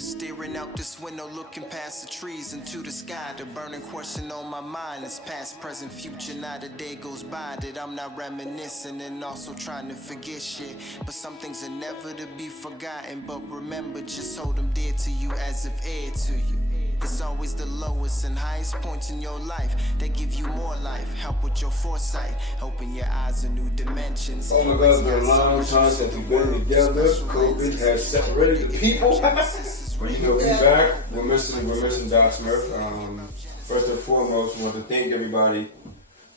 Staring out this window, looking past the trees into the sky. The burning question on my mind is past, present, future. Not a day goes by that I'm not reminiscing and also trying to forget shit. But some things are never to be forgotten. But remember, just hold them dear to you as if heir to you. It's always the lowest and highest points in your life that give you more life. Help with your foresight, open your eyes to new dimensions. Oh my God, it's been a long time since we've been together. COVID has separated the people. But you know, we're back. We're missing Doc Smith. First and foremost, we want to thank everybody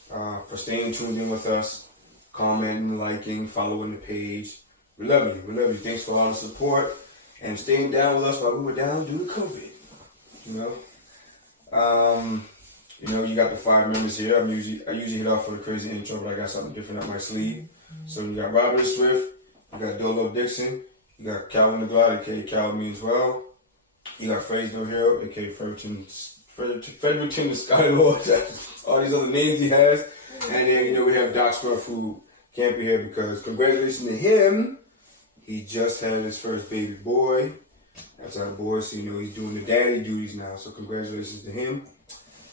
for staying tuned in with us, commenting, liking, following the page. We love you. We love you. Thanks for all the support and staying down with us while we were down due to COVID. You know, you got the 5 members here. I usually hit off for the crazy intro, but I got something different up my sleeve. So you got Robert Swift, you got Dolo Dixon, you got Calvin the God, aka Cal me as well. You got Fraser Hill, aka Fredericton the Sky Lord. All these other names he has. And then, you know, we have Doc Smith who can't be here because congratulations to him. He just had his first baby boy. That's our boy, so you know he's doing the daddy duties now. So congratulations to him.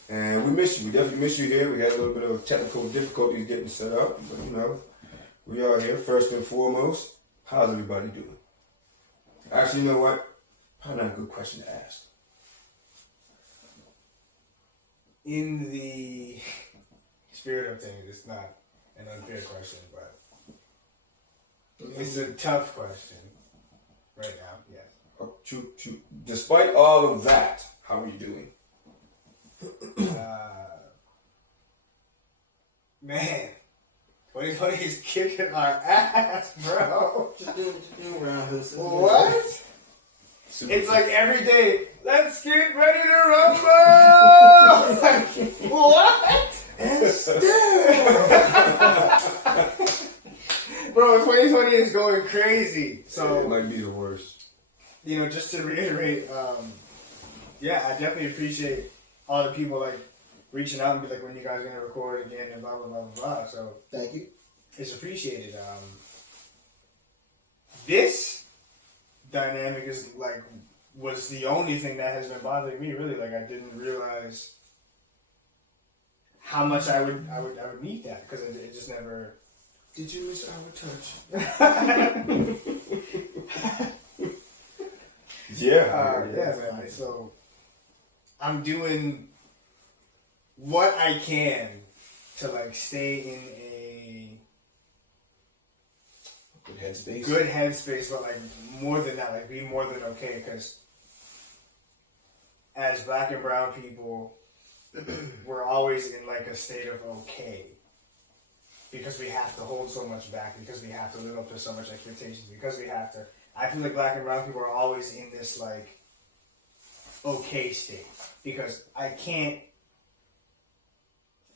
And we miss you. We definitely miss you here. We had a little bit of technical difficulties getting set up, but you know, we are here. First and foremost, how's everybody doing? Actually, you know what? Probably not a good question to ask. In the spirit of things, it's not an unfair question, but it's a tough question right now. Yes. Despite all of that, how are you doing? Man, 2020 is kicking our ass, bro. Just doing around here. What? It's like every day, let's get ready to rumble! What? And still. Bro, 2020 is going crazy. So it might be the worst. You know, just to reiterate, yeah, I definitely appreciate all the people like reaching out and be like, when you guys are gonna record again and blah blah blah blah blah. So thank you. It's appreciated. This dynamic is like was the only thing that has been bothering me really. Like I didn't realize how much I would need that because it just never. Did you miss our touch? Yeah, man. So I'm doing what I can to like stay in a good headspace, but like more than that, like be more than okay. Because as Black and brown people, we're always in like a state of okay. Because we have to hold so much back, because we have to live up to so much expectations, because we have to. I feel like Black and brown people are always in this like okay state because I can't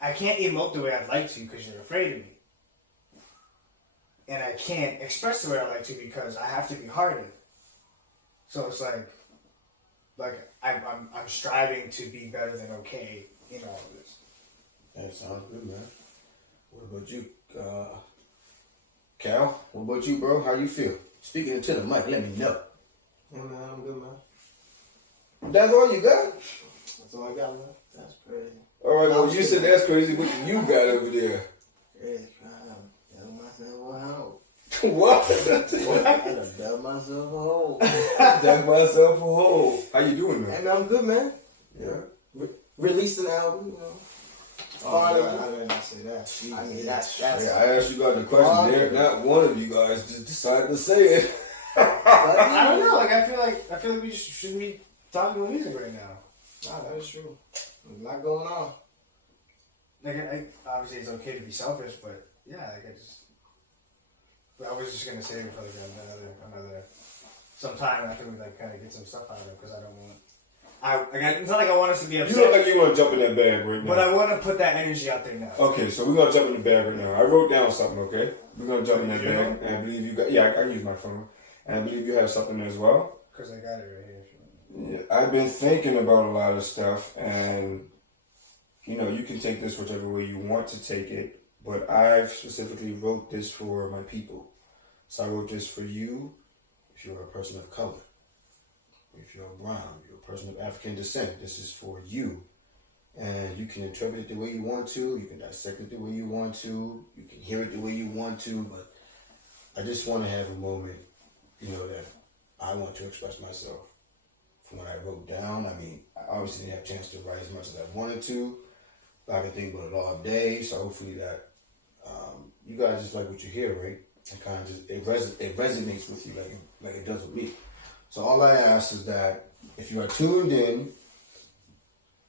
emote the way I'd like to because you're afraid of me, and I can't express the way I like to because I have to be hardened. So it's like I'm striving to be better than okay in all of this. That sounds good, man. What about you, Cal? What about you, bro? How you feel? Speaking into the mic, let me know. Yeah, man, I'm good, man. That's all you got? That's all I got, man. That's crazy. All right, well, you said that's crazy. What do you got over there? Crazy crime. Dug myself a hole. What? I done dug myself a hole. Dug myself a hole. How you doing, man? Hey, man, I'm good, man. Yeah. Released an album, you know. I didn't say that. I mean, that's Yeah, I asked you guys the question there. Not one of you guys just decided to say it. I don't know. Like I feel like we just shouldn't be talking about music right now. Nah, that is true. There's a lot going on. Like obviously it's okay to be selfish, but yeah, like I was just gonna save it for like another sometime after we like kind of get some stuff out of it because I don't want. It's not like I want us to be upset. You look like you want to jump in that bag right now. But I want to put that energy out there now. Okay, so we're going to jump in the bag right now. I wrote down something, okay? We're going to jump in that bag. And I believe you got... Yeah, I use my phone. And I believe you have something as well. Because I got it right here. Yeah, I've been thinking about a lot of stuff. And, you know, you can take this whichever way you want to take it. But I've specifically wrote this for my people. So I wrote this for you if you're a person of color. if you're brown, you're a person of African descent, this is for you. And you can interpret it the way you want to, you can dissect it the way you want to, you can hear it the way you want to, but I just want to have a moment, that I want to express myself. From what I wrote down, I mean, I obviously didn't have a chance to write as much as I wanted to, but I can think about it all day, so hopefully that you guys just like what you hear, right? And kind of just, it resonates with you like it does with me. So all I ask is that if you are tuned in,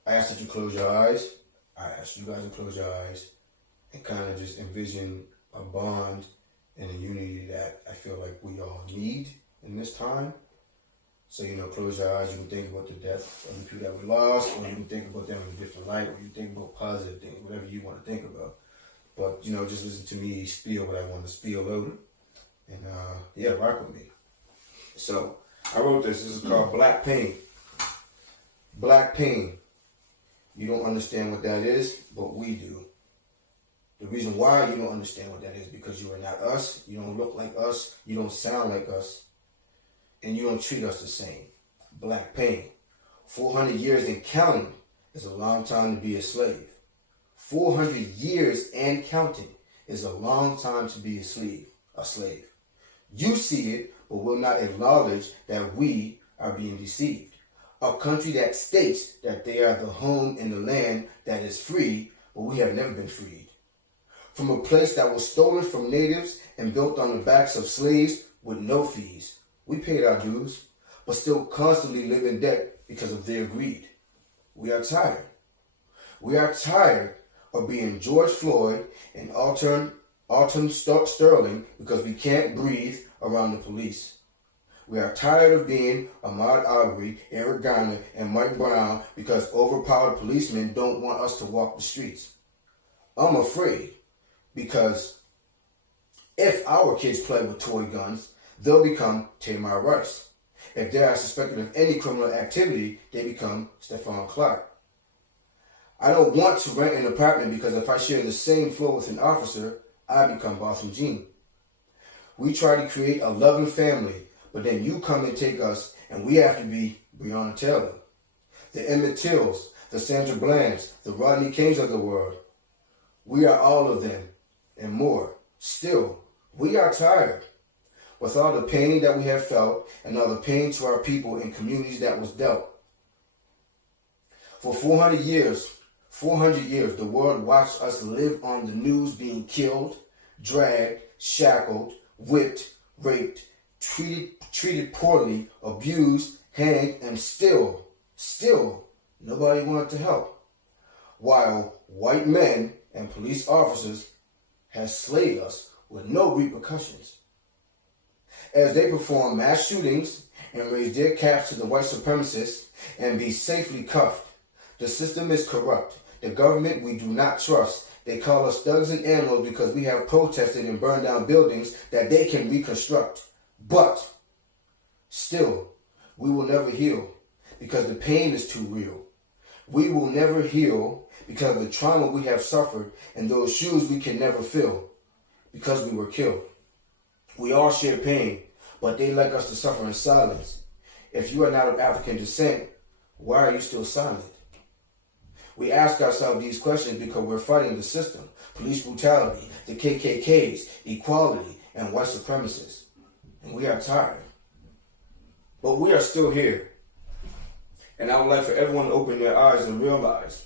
I ask that you close your eyes. I ask you guys to close your eyes and kind of just envision a bond and a unity that I feel like we all need in this time. So, close your eyes, you can think about the death of the people that we lost, or you can think about them in a different light, or you think about positive things, whatever you want to think about. But, just listen to me spiel what I want to spiel over. And, rock with me. So, I wrote this. This is called Black Pain. Black Pain. You don't understand what that is, but we do. The reason why you don't understand what that is because you are not us, you don't look like us, you don't sound like us, and you don't treat us the same. Black pain. 400 years and counting is a long time to be a slave. 400 years and counting is a long time to be a slave. You see it, but will not acknowledge that we are being deceived. A country that states that they are the home in the land that is free, but we have never been freed. From a place that was stolen from natives and built on the backs of slaves with no fees. We paid our dues, but still constantly live in debt because of their greed. We are tired. We are tired of being George Floyd and Alton Sterling because we can't breathe around the police. We are tired of being Ahmaud Arbery, Eric Garner, and Mike Brown because overpowered policemen don't want us to walk the streets. I'm afraid because if our kids play with toy guns, they'll become Tamir Rice. If they are suspected of any criminal activity, they become Stephon Clark. I don't want to rent an apartment because if I share the same floor with an officer, I become Botham Jean. We try to create a loving family, but then you come and take us, and we have to be Breonna Taylor, the Emmett Tills, the Sandra Blands, the Rodney Kings of the world. We are all of them, and more. Still, we are tired. With all the pain that we have felt, and all the pain to our people and communities that was dealt. For 400 years, the world watched us live on the news being killed, dragged, shackled, whipped, raped, treated poorly, abused, hanged, and still, nobody wanted to help. While white men and police officers have slayed us with no repercussions. As they perform mass shootings and raise their caps to the white supremacists and be safely cuffed, the system is corrupt. The government we do not trust. They call us thugs and animals because we have protested and burned down buildings that they can reconstruct. But still, we will never heal because the pain is too real. We will never heal because of the trauma we have suffered and those shoes we can never fill because we were killed. We all share pain, but they like us to suffer in silence. If you are not of African descent, why are you still silent? We ask ourselves these questions because we're fighting the system, police brutality, the KKKs, equality, and white supremacists. And we are tired. But we are still here. And I would like for everyone to open their eyes and realize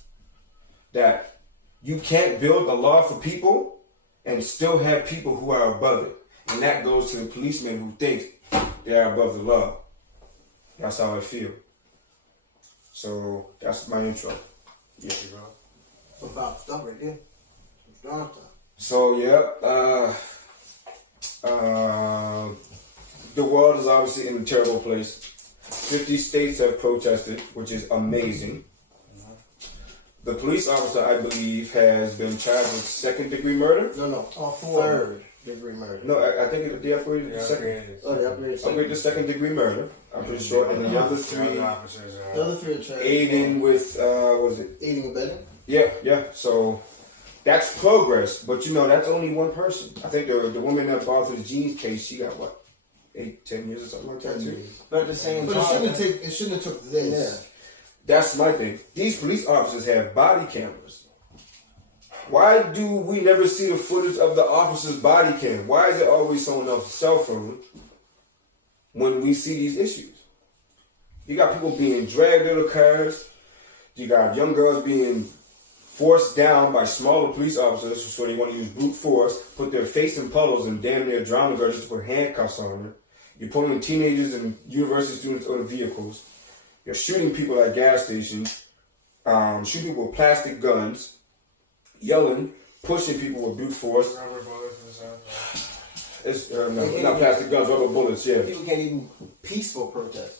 that you can't build a law for people and still have people who are above it. And that goes to the policemen who think they are above the law. That's how I feel. So that's my intro. Yeah, bro. Some powerful stuff right there. Some strong stuff. So the world is obviously in a terrible place. 50 states have protested, which is amazing. The police officer, I believe, has been charged with second-degree murder. No. Third-degree murder. No, I think they upgraded to second. Upgraded to second-degree murder. I'm pretty sure. And the other three are aiding with what is it? Aiding and abetting. Yeah. So that's progress, but that's only one person. I think the woman that Botham Jean's case, she got what? 8, 10 years or something like that too. But at the same But time, it shouldn't have took this. That's my thing. These police officers have body cameras. Why do we never see the footage of the officer's body cam? Why is it always someone else's cell phone when we see these issues? You got people being dragged out of cars. You got young girls being forced down by smaller police officers so they want to use brute force, put their face in puddles and damn near drown the girl just to put handcuffs on her. You're pulling teenagers and university students out of vehicles. You're shooting people at gas stations, shooting people with plastic guns, yelling, pushing people with brute force. Rubber bullets and stuff. It's not plastic guns, rubber bullets. Yeah, People can't even peaceful protest.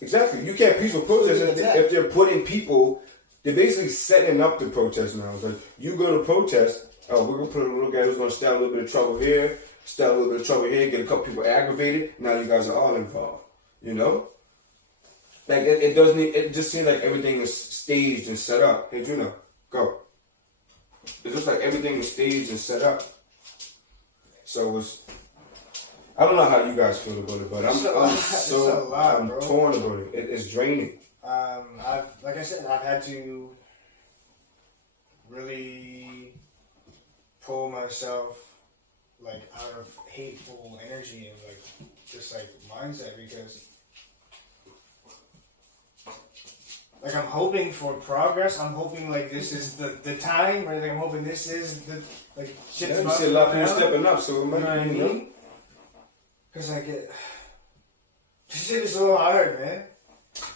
exactly. You can't peaceful protest if they're putting people. They're basically setting up the protest now. But you go to protest. Oh, we're gonna put a little guy who's gonna start a little bit of trouble here, start a little bit of trouble here, get a couple people aggravated. Now you guys are all involved. You know. Like it doesn't. It just seems like everything is staged and set up. Hey, Juno, go. It's just like everything is staged and set up. So it's. I don't know how you guys feel about it, but I'm torn about it. It's draining. Like I said, I've had to really pull myself like out of hateful energy and like just like mindset because. Like I'm hoping for progress. I'm hoping like this is the time, right? Like I'm hoping this is the like shit's Yeah, you about see a to lot go of people down. stepping up, so it You know might what I be, mean? Because I get this shit is so hard, man.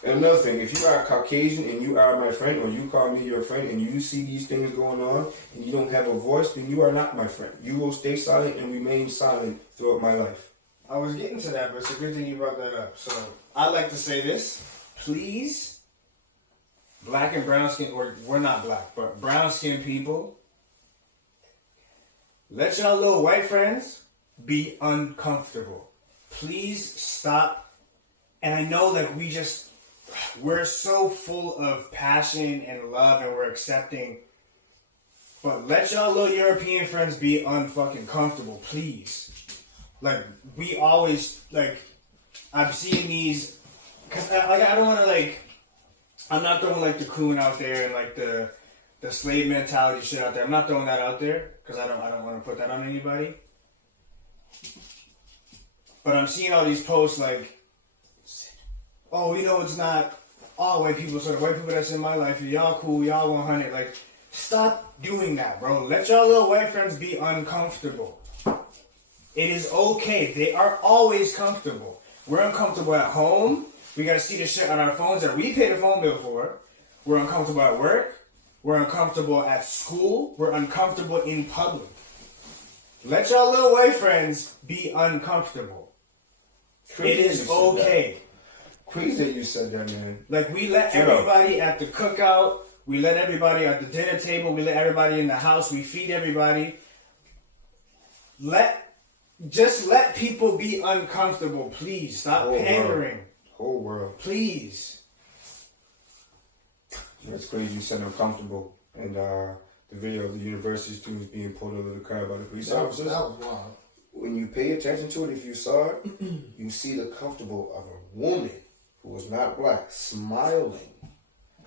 And another thing, if you are Caucasian and you are my friend, or you call me your friend, and you see these things going on, and you don't have a voice, then you are not my friend. You will stay silent and remain silent throughout my life. I was getting to that, but it's a good thing you brought that up. So I'd like to say this, please. Black and brown skin, or we're not black, but brown skin people, let y'all little white friends be uncomfortable. Please stop. And I know that we're so full of passion and love and we're accepting, but let y'all little European friends be unfucking comfortable, please. Like, we always, like, I'm seeing these, because I don't want to, like, I'm not throwing like the coon out there and like the slave mentality shit out there. I'm not throwing that out there because I don't want to put that on anybody. But I'm seeing all these posts like, oh, you know, it's not all white people. So the white people that's in my life, y'all cool, y'all 100. Like, stop doing that, bro. Let y'all little white friends be uncomfortable. It is okay. They are always comfortable. We're uncomfortable at home. We gotta see the shit on our phones that we pay the phone bill for. We're uncomfortable at work. We're uncomfortable at school. We're uncomfortable in public. Let y'all little white friends be uncomfortable. Crazy It is you said okay. that. Crazy that you said that, man. Like we let You know. everybody at the cookout. We let everybody at the dinner table. We let everybody in the house. We feed everybody. Just let people be uncomfortable, please. Stop pandering. Whole world. Please. It's crazy you said uncomfortable. And the video of the university students being pulled out of the car by the police That was officers. wild. When you pay attention to it, if you saw it, you see the comfortable of a woman who was not black smiling.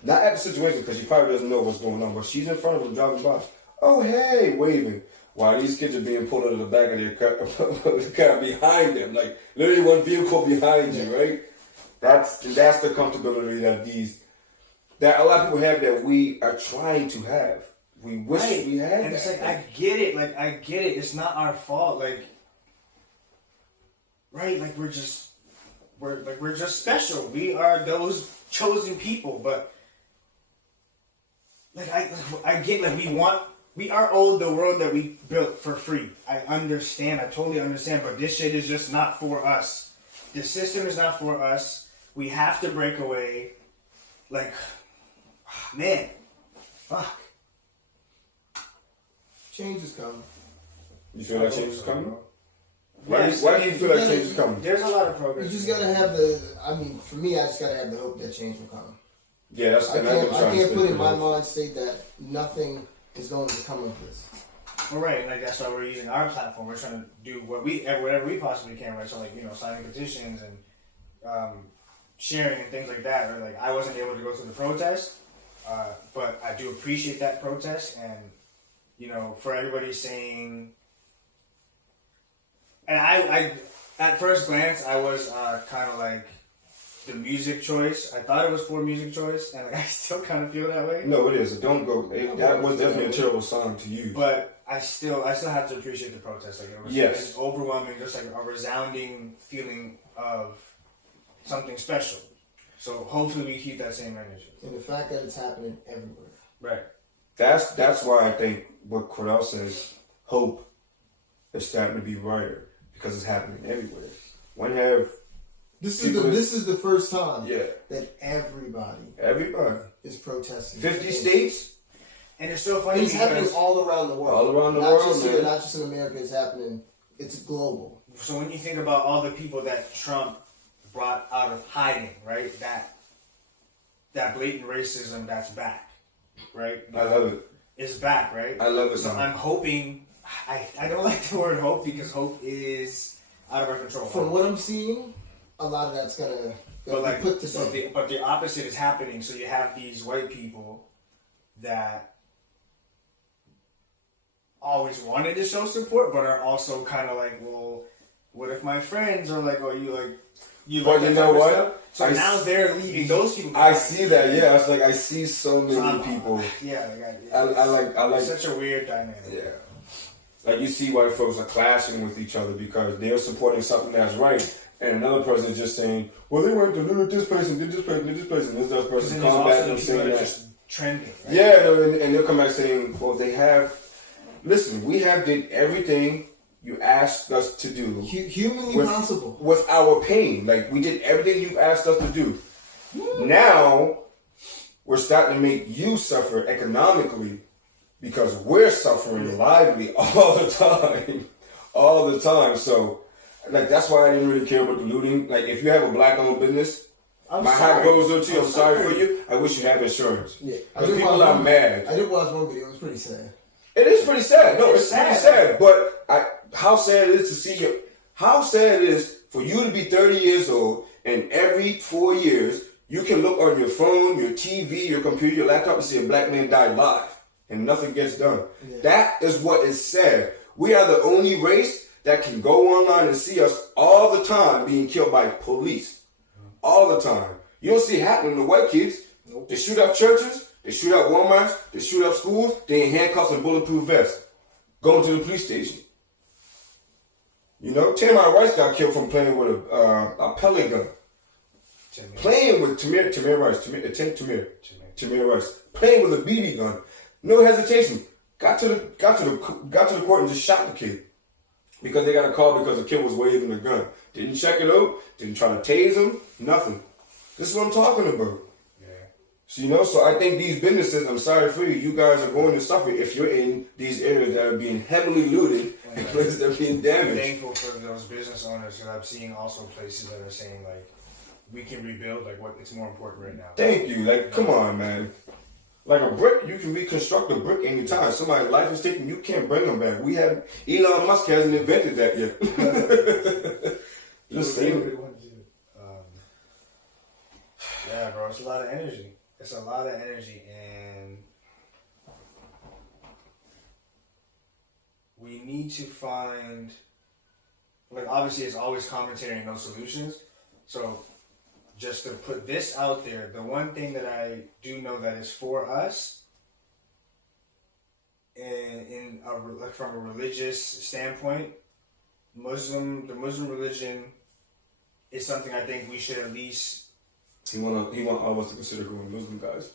Not at the situation because she probably doesn't know what's going on, but she's in front of him driving by. Oh, hey, waving. While these kids are being pulled out of the back of their car, the car behind them. Like, literally one vehicle behind you, right? That's the comfortability that a lot of people have that we are trying to have. We wish we had. And that. it's like I get it. It's not our fault. Like, right? Like we're just special. We are those chosen people. But like I get like we are owed the world that we built for free. I understand. I totally understand. But this shit is just not for us. The system is not for us. We have to break away. Like, man, fuck. Change is coming. You feel like change is coming? Yes, Why do you feel like change is coming? There's a lot of progress. You just gotta have for me, I just gotta have the hope that change will come. Yeah, that's I and I can't put in my mind state that nothing is going to come of this. Well, right, and like that's why we're using our platform. We're trying to do whatever we possibly can, right? So like signing petitions and sharing and things like that. Right? Like I wasn't able to go to the protest, but I do appreciate that protest, and for everybody saying. And I at first glance, I was kind of like the music choice. I thought it was poor music choice, and like, I still kind of feel that way. No, it is. Don't go. That was definitely a terrible song to use. But I still have to appreciate the protest. Like it was Yes. an overwhelming, just like a resounding feeling of something special. So hopefully we keep that same energy. And the fact that it's happening everywhere. Right. That's why I think what Cordell says, hope is starting to be brighter because it's happening everywhere. This is the first time Yeah. that everybody Everybody. is protesting. 50 states? And it's so funny It's because happening all around the world. All around the not world, just here, man. not just in America. It's happening. It's global. so when you think about all the people that Trump brought out of hiding, right? That blatant racism that's back, right? I love it. It's back, right? I love it. So I'm hoping. I don't like the word hope because hope is out of our control. From what I'm seeing, a lot of that's gonna be put to sleep. But the opposite is happening. So you have these white people that always wanted to show support, but are also kind of like, well, what if my friends are like, oh, you like But you know what? Stuff? So now they're leaving those people. I behind. see that. Yeah, it's like I see so many people. Yeah, I like it's such a weird dynamic. Yeah. Like you see white folks are clashing with each other because they're supporting something that's right. And another person is just saying, well, they went to loot this person, did this person, did this person. This other person come back and saying that. Just trending. Right? Yeah, and they'll come back saying, well, they have, listen, we have did everything you asked us to do. Humanly possible. With our pain. Like, we did everything you've asked us to do. Now, we're starting to make you suffer economically because we're suffering lively all the time. All the time. So, like, that's why I didn't really care about the looting. Like, if you have a black-owned business, my heart goes out to you. I'm sorry for you. I wish you had insurance. Yeah. Because people are mad. I did watch one video. It was pretty sad. It is pretty sad. No, it's sad. pretty sad. But how sad it is to see you. How sad it is for you to be 30 years old and every 4 years you can look on your phone, your TV, your computer, your laptop and see a black man die live and nothing gets done. Yeah. That is what is sad. We are the only race that can go online and see us all the time being killed by police. All the time. You don't see it happening to white kids. Nope. They shoot up churches. They shoot up Walmarts, they shoot up schools, they in handcuffs and bulletproof vests. Going to the police station. You know, Tamir Rice got killed from playing with a pellet gun. Playing with Tamir Rice. Playing with a BB gun. No hesitation. Got to the court and just shot the kid. Because they got a call because the kid was waving a gun. Didn't check it out, didn't try to tase him, nothing. This is what I'm talking about. So, so I think these businesses, I'm sorry for you, you guys are going to suffer if you're in these areas that are being heavily looted and places that are being damaged. I'm thankful for those business owners because I'm seeing also places that are saying, like, we can rebuild, like, what it's more important right now. Thank you. Like, come on, man. Like a brick, you can reconstruct a brick anyt't somebody's life is taken, you can't bring them back. Elon Musk hasn't invented that yet. Just saying. Yeah, bro, it's a lot of energy. It's a lot of energy, and we need to find, like, obviously it's always commentary and no solutions. So just to put this out there, the one thing that I do know that is for us, like from a religious standpoint, the Muslim religion is something I think we should at least. He want all of us to consider going Muslim, guys.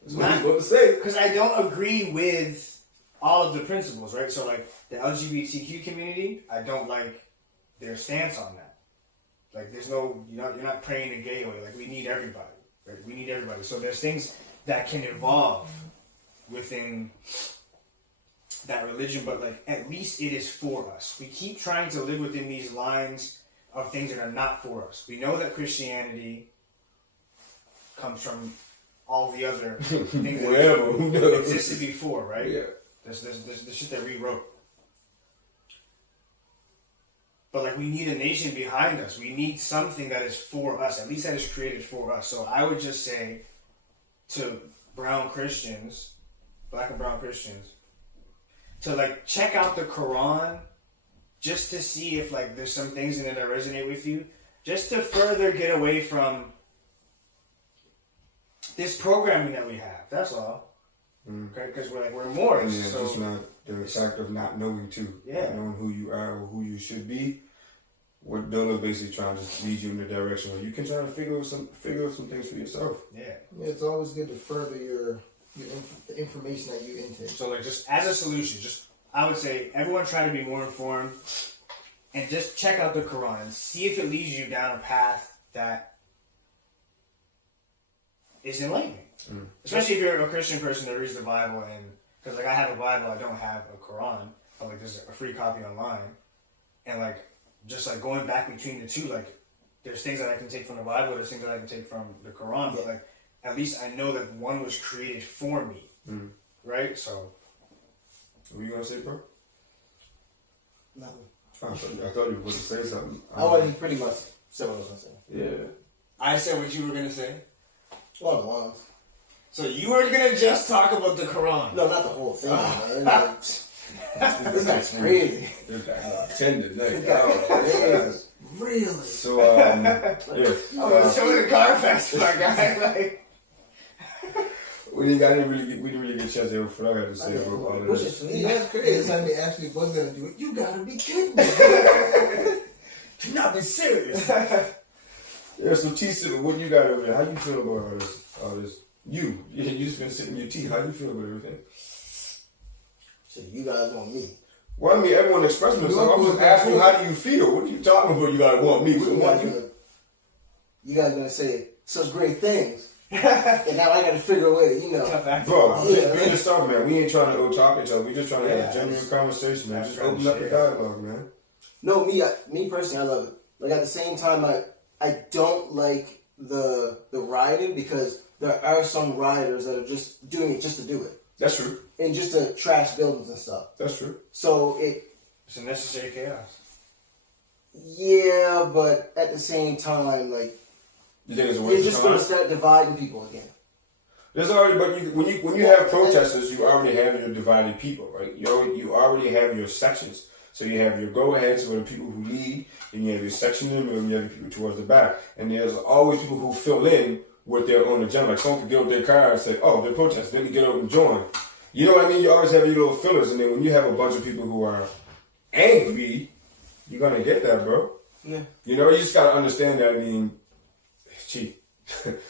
That's what he's about to say. Because I don't agree with all of the principles, right? So, like, the LGBTQ community, I don't like their stance on that. Like, there's no, you're not praying a gay way. Like, we need everybody, right? We need everybody. So there's things that can evolve within that religion, but, like, at least it is for us. We keep trying to live within these lines of things that are not for us. We know that Christianity comes from all the other things that existed before, right? Yeah. There's the shit they rewrote. But like we need a nation behind us. We need something that is for us, at least that is created for us. So I would just say to brown Christians, black and brown Christians, to like check out the Quran just to see if like there's some things in it that resonate with you, just to further get away from this programming that we have. That's all. Okay, because we're Moors. And So just not the fact of not knowing too. Yeah. Not knowing who you are or who you should be. What Dola's basically trying to lead you in the direction where you can try to figure out some things for yourself. yeah. Yeah, it's always good to further the information that you intake. So like just as a solution, I would say everyone try to be more informed and just check out the Quran and see if it leads you down a path that is enlightening. Especially if you're a Christian person that reads the Bible, and because like I have a Bible, I don't have a Quran, but like there's a free copy online, and like just like going back between the two, like there's things that I can take from the Bible, there's things that I can take from the Quran, but like at least I know that one was created for me, right? So, What were you gonna say, bro? Nothing. I thought you were going to say something. He pretty much said what I was gonna say. Yeah. I said what you were gonna say. Well, the ones. So you were gonna just talk about the Quran. No, not the whole thing, man. Like, this guy's crazy. Tender neck. Really? So, yeah. I was showing the car fast, my guy. Like, We didn't really get a chance to hear what I had to say about all of Which this. is that's crazy. This time they actually was gonna do it. You gotta be kidding me. do not be serious. Yeah, so T, what you got over there? How you feel about all this? You just been sitting your tea. How you feel about everything? So you guys want me? Well, I mean, everyone expressing themselves. I'm just asking you, how do you feel? What are you talking about? You gotta want me. We don't want you. You guys gonna say such great things, and now I gotta figure a way, Bro, Yeah, just be yourself, man. We ain't trying to talk each other. We just trying to have a genuine conversation, man. That's Just right, open up the share. dialogue, man. No, me personally, I love it. Like at the same time, I don't like the rioting because there are some rioters that are just doing it just to do it That's true. and just to trash buildings and stuff. That's true. So It's a necessary chaos. yeah, but at the same time, like You think it's a you're waste just of gonna time? start dividing people again. There's already, but when you have protesters, you already have your divided people, right? You already have your sections. So you have your go-aheads, where the people who lead, and you have your section in the middle, and you have your people towards the back. And there's always people who fill in with their own agenda. Like someone can get with their car and say, "Oh, they're protesting. Let me get out and join." You know what I mean? You always have your little fillers, and then when you have a bunch of people who are angry, you're gonna get that, bro. Yeah. You know, you just gotta understand that. I mean, gee,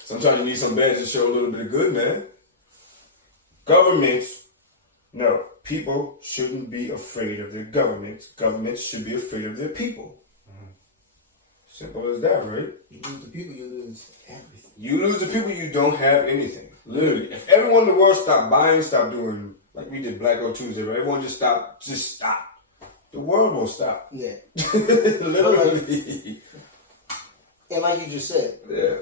sometimes you need some bad to show a little bit of good, man. Governments, no, people shouldn't be afraid of their governments. Governments should be afraid of their people. Simple as that, right? You lose the people, you lose everything. You lose the people, you don't have anything. Literally. If everyone in the world stopped buying, stopped doing, like we did Black Oak Tuesday, right? Everyone just stop. The world won't stop. Yeah. Literally. And like you just said, Yeah.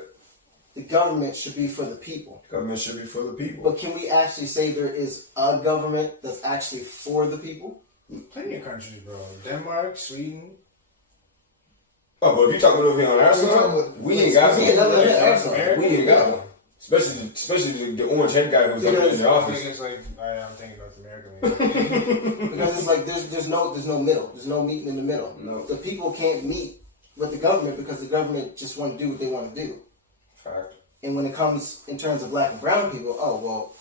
the government should be for the people. Government should be for the people. But can we actually say there is a government that's actually for the people? Plenty of countries, bro. Denmark, Sweden. Oh, but if you're talking over here on our side, we ain't got one. We ain't got one. Especially the orange head guy who's up in the I office. think it's like I'm thinking North America. Because it's like there's no middle. There's no meeting in the middle. No. The people can't meet with the government because the government just want to do what they want to do. Fact. And when it comes in terms of black and brown people, oh well,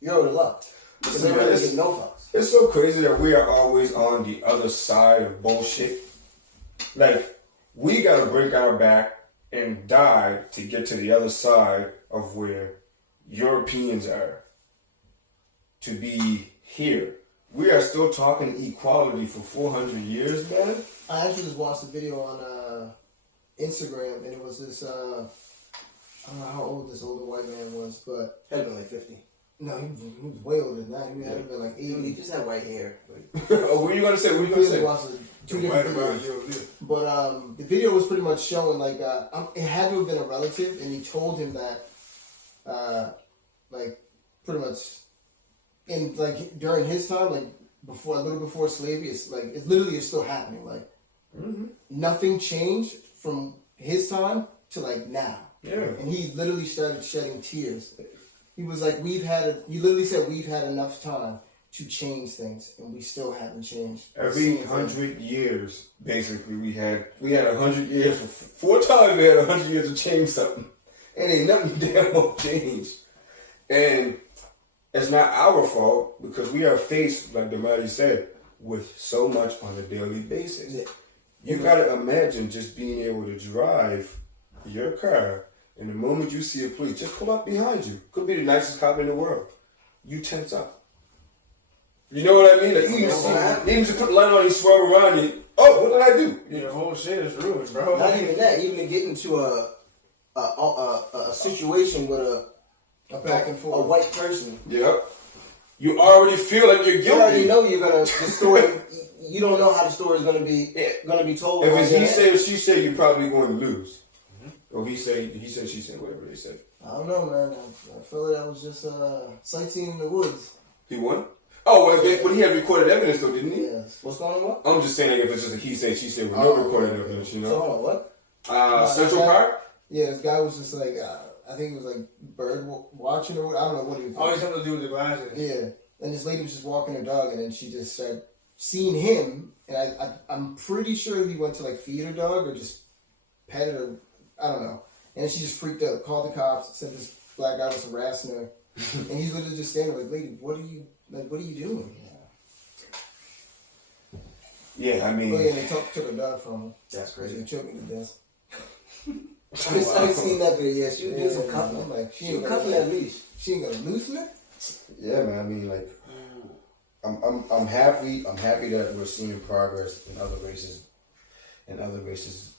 you're out of luck. Because they really get no fucks. It's so crazy that we are always on the other side of bullshit. Like, we gotta break our back and die to get to the other side of where Europeans are. To be here. We are still talking equality for 400 years, man. I actually just watched a video on Instagram, and it was this. I don't know how old this older white man was, but Had been like 50. no, he was way older than that. He had to been like 80. He just had white hair. Oh, what are you gonna say? What are you I gonna say? watched two different videos. But the video was pretty much showing like it had to have been a relative, and he told him that like pretty much in like during his time, like before, a little before slavery, it's like it literally is still happening. Like nothing changed from his time to like now. Yeah. And he literally started shedding tears. He was like, he literally said, we've had enough time to change things, and we still haven't changed. Every 100 years, basically, we had 100 years. 4 times we had 100 years to change something, and ain't nothing damn won't change. And it's not our fault because we are faced, like Damari said, with so much on a daily basis. Yeah. You gotta imagine just being able to drive your car, and the moment you see a police, just pull up behind you. Could be the nicest cop in the world. You tense up. You know what I mean? Like, you even just put the light on, you swerve around you. Oh, what did I do? Your whole shit is ruined, bro. Not even that. Even to get into a situation with a back and forth, a white person. Yep. You already feel like you're guilty. You already know you're gonna. The story. You don't know how the story is gonna be told. If it's he said or she said, you're probably going to lose. Or he said, she said, whatever they said. I don't know, man. I feel like that was just sightseeing in the woods. He won? Oh, well, but he had recorded evidence though, didn't he? Yes. What's going on? What? I'm just saying, like, if it's just a he said, she said with no recorded evidence, you know? So hold on, what? Central Park? Yeah, this guy was just like, I think it was like bird watching or I don't know what he was. Always something to do with the glasses. Yeah, and this lady was just walking her dog, and then she just started seeing him, and I'm pretty sure he went to like feed her dog or just pet it or I don't know. And then she just freaked out, called the cops, said this black guy was harassing her, and he's literally just standing like, lady, what are you doing? Yeah, I mean. Oh yeah, and they took her dog from her. That's crazy. They choked me to death. I seen that video. Yeah, she was doing some cuffing. I'm like, she was cuffing that leash. She ain't gonna loosen it. Yeah, man. I mean, like, I'm happy. I'm happy that we're seeing progress in other races, ethnicities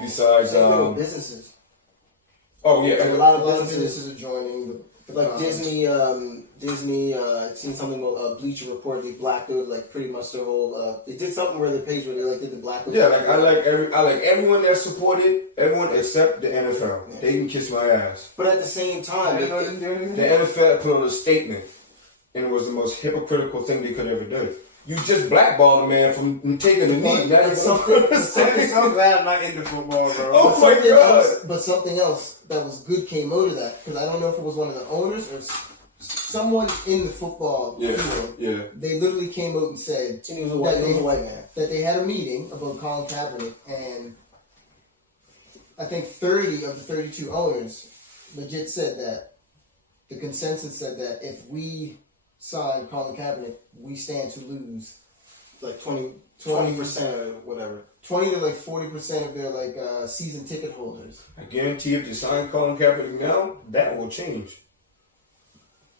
besides businesses. Oh yeah, a lot of businesses are joining. Like Disney, I'd seen something about Bleacher Report. They blacked out like pretty much their whole. They did something where the page where they like did the black. Yeah, like I like everyone that supported everyone except the NFL. Yeah. They can kiss my ass. But at the same time, the NFL put on a statement, and it was the most hypocritical thing they could ever do. You just blackballed a man from taking a knee. I'm so glad I'm not into football, bro. Oh my God! But something else that was good came out of that, because I don't know if it was one of the owners or someone in the football field. Yeah. They literally came out and said he was a white man. That they had a meeting about Colin Kaepernick, and I think 30 of the 32 owners legit said that the consensus said that if we sign Colin Kaepernick, we stand to lose like 20% or whatever. 20 to like 40% of their like season ticket holders. I guarantee if they sign Colin Kaepernick now, that will change.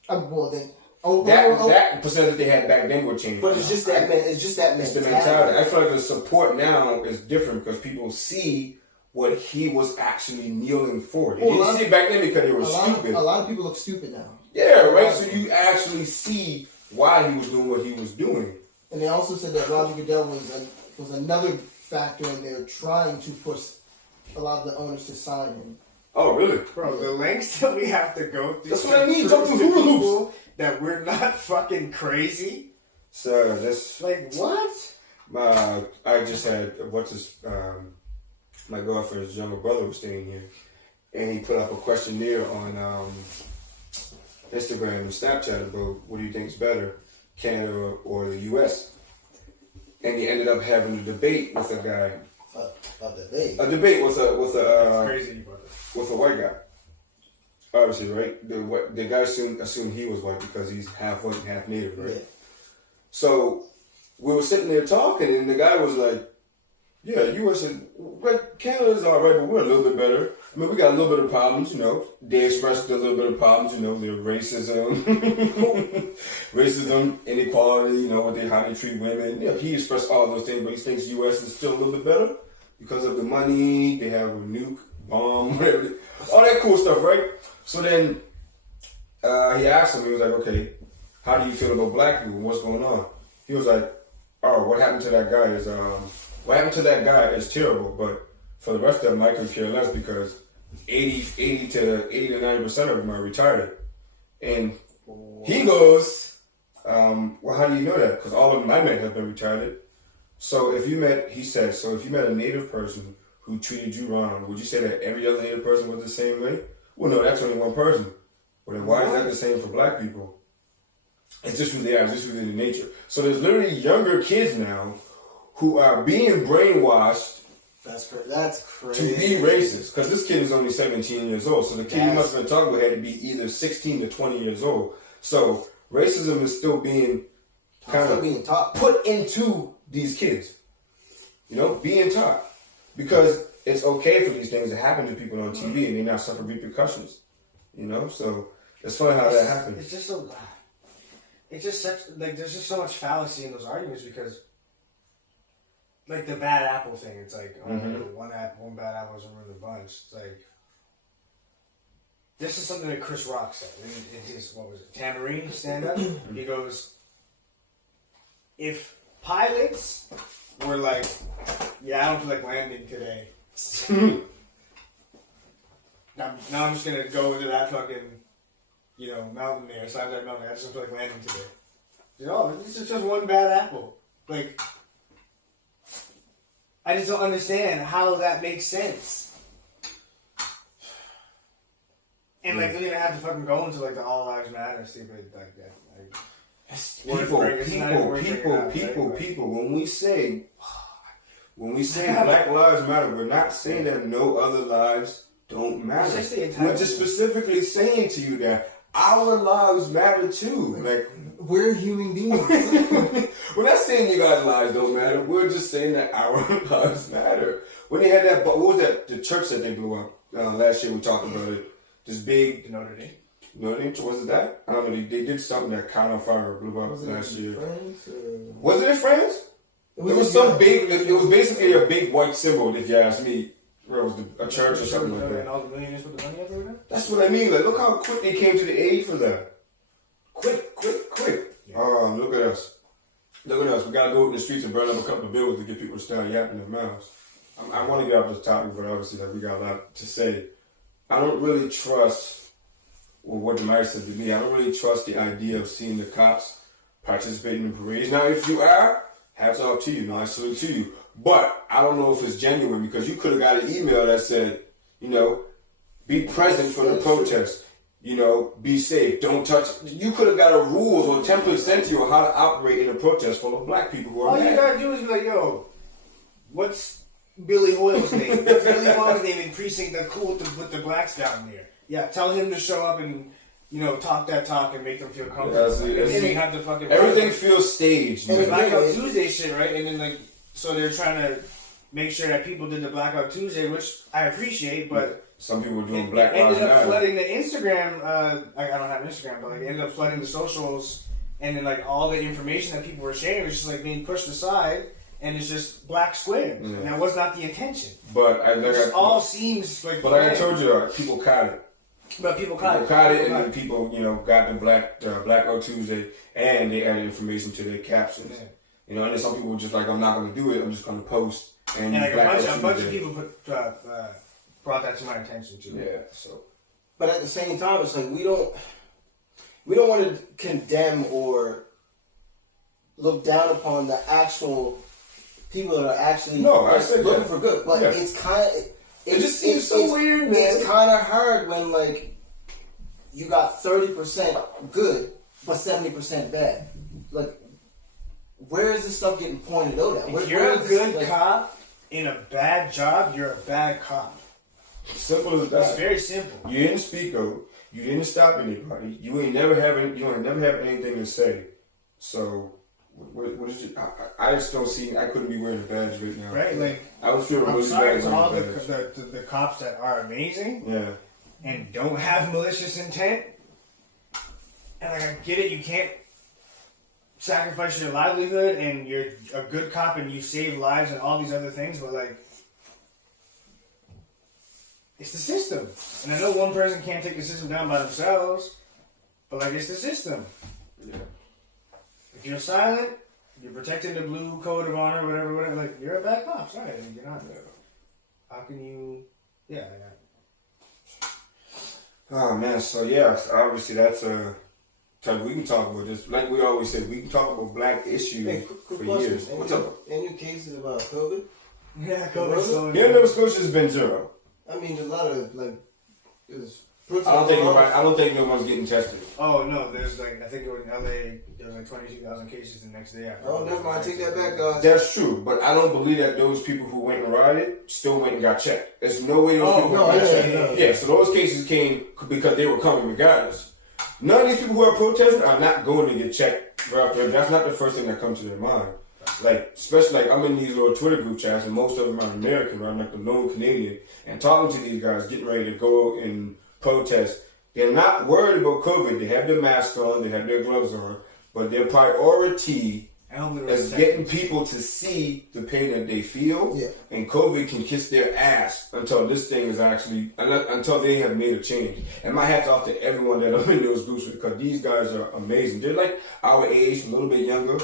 That percentage they had back then will change. But it's just that mentality. It's the mentality. I feel like the support now is different because people see what he was actually kneeling for. They didn't see it back then because they were stupid. A lot of people look stupid now. Yeah, right? So you actually see why he was doing what he was doing. And they also said that Roger Goodell was another factor in there trying to push a lot of the owners to sign him. Oh, really? Bro, the lengths that we have to go through. That's what I mean. Jump through hula loops. That we're not fucking crazy. Sir, that's... Like, what? I just had... my girlfriend's younger brother was staying here. And he put up a questionnaire on Instagram and Snapchat about what do you think is better, Canada or the U.S. And he ended up having a debate with a guy. A debate with a crazy, brother. With a white guy. Obviously, right? The guy assumed he was white because he's half white and half native, right? Yeah. So we were sitting there talking, and the guy was like, "Yeah, U.S. and Canada's all right, but we're a little bit better. I mean, we got a little bit of problems, you know. They expressed a little bit of problems, you know, their racism, inequality, you know, how they treat women. You know, he expressed all those things, but he thinks U.S. is still a little bit better because of the money. They have a nuke, bomb, whatever, all that cool stuff, right? So then he asked him, he was like, okay, how do you feel about black people? What's going on? He was like, oh, what happened to that guy is terrible, but for the rest of them, I could care less because 80 to 90% of them are retired. And he goes, well, how do you know that? Because all of them I met have been retarded. So if you met a native person who treated you wrong, would you say that every other native person was the same way? Well, no, that's only one person. Well, then why is that the same for black people? It's just who they are, it's just within the nature. So there's literally younger kids now who are being brainwashed That's to crazy. be racist. Because this kid is only 17 years old. So the kid he must have been talking about had to be either 16 to 20 years old. So racism is still being being taught. put into these kids. You know, being taught. Because it's okay for these things to happen to people on TV and they not suffer repercussions. You know, so it's funny how that happens. It's just so. It's just such like there's just so much fallacy in those arguments because, like the bad apple thing, it's like one bad apple doesn't ruin the bunch. It's like this is something that Chris Rock said in his what was it Tambourine stand up. He goes, if pilots were like, yeah, I don't feel like landing today. now I'm just gonna go into that fucking. Mountain there, side that mountain. I just don't feel like landing today. This is just one bad apple. Like, I just don't understand how that makes sense. And like, they're gonna have to fucking go into like the All Lives Matter stupid like that. People. When we say Black Lives Matter, we're not saying that no other lives don't matter. We're just specifically saying to you that our lives matter too. Like, we're human beings. we're not saying you guys' lives don't matter. We're just saying that our lives matter. When they had that, what was that? The church that they blew up last year. We talked about it. This big Notre Dame. Notre Dame. Was it that? I don't know. They did something that caught on fire or blew up last year. France, Was it in France? It was some big. It was basically a big white symbol, if you ask me. Where was a church or something like that? And all the millionaires put the money up or whatever? That's what I mean. Like, look how quick they came to the aid for that. Quick. Yeah. Look at us. We gotta go in the streets and burn up a couple of bills to get people to start yapping their mouths. I want to get off this topic, but obviously, like, we got a lot to say. I don't really trust, what Demar said to me, I don't really trust the idea of seeing the cops participating in parades. Now, if you are, hats off to you. No, I salute to you. But I don't know if it's genuine because you could have got an email that said, be present for the protest. Be safe. Don't touch. You could have got a rules or template sent to you on how to operate in a protest full of black people who are mad. All you gotta do is be like, yo, what's Billy Hoyle's name? What's Billy Hoyle's name in precinct that's cool with the blacks down there? Yeah, tell him to show up and talk that talk and make them feel comfortable. Yeah, and then you have the fucking everything feels staged. And the Blackout Tuesday shit, right? And then so they're trying to make sure that people did the Blackout Tuesday, which I appreciate, but some people were doing Black Lives Lives Matter. Ended up flooding the Instagram. I don't have Instagram, but ended up flooding the socials, and then all the information that people were sharing was just being pushed aside, and it's just black squares, and that was not the intention. But all seems like. But like I told you, people caught it. But people caught it, and then people, got the Blackout Tuesday, and they added information to their captions. Yeah. And then some people were just like, I'm not going to do it. I'm just going to post. And a bunch of people brought that to my attention too. Yeah. So, but at the same time, it's like we don't want to condemn or look down upon the actual people that are actually looking for good. But it's kind of it just seems so weird, man. It's kind of hard when you got 30% good but 70% bad. Where is this stuff getting pointed out at? If you're a good cop in a bad job, you're a bad cop. Simple as that. It's very simple. You didn't speak out. You didn't stop anybody. You ain't never have anything to say. So, what is it? I just don't see. I couldn't be wearing a badge right now. Right, I would feel. I'm sorry to all the cops that are amazing. Yeah. And don't have malicious intent. And I get it. You can't sacrifice your livelihood, and you're a good cop, and you save lives, and all these other things. But it's the system. And I know one person can't take the system down by themselves, but it's the system. Yeah. If you're silent, you're protecting the blue code of honor, whatever. You're a bad cop. Sorry, you're not. How can you? Yeah. Oh man, so yeah, obviously that's a type we can talk about this. Like we always say, we can talk about black issues Hey, for quick question. years. What's up? Any cases about COVID? Yeah, COVID's so Here in Nova Scotia has been zero. I mean, there's a lot of like. There's I don't think no one's getting tested. Oh no, there's like I think in LA there was like 22,000 cases the next day after. Oh, never mind. Take that back, guys. That's true, but I don't believe that those people who went and rioted still went and got checked. There's no way those people no, got yeah, checked. no. Yeah, so those cases came because they were coming regardless. None of these people who are protesting are not going to get checked right after. That's not the first thing that comes to their mind. Like, especially like I'm in these little Twitter group chats, and most of them are American, right? I'm like the lone Canadian, and talking to these guys, getting ready to go and protest. They're not worried about COVID. They have their mask on, they have their gloves on, but their priority is getting people to see the pain that they feel, and COVID can kiss their ass until this thing is actually, until they have made a change. And my hat's off to everyone that I'm in those groups with, because these guys are amazing. They're like our age, a little bit younger.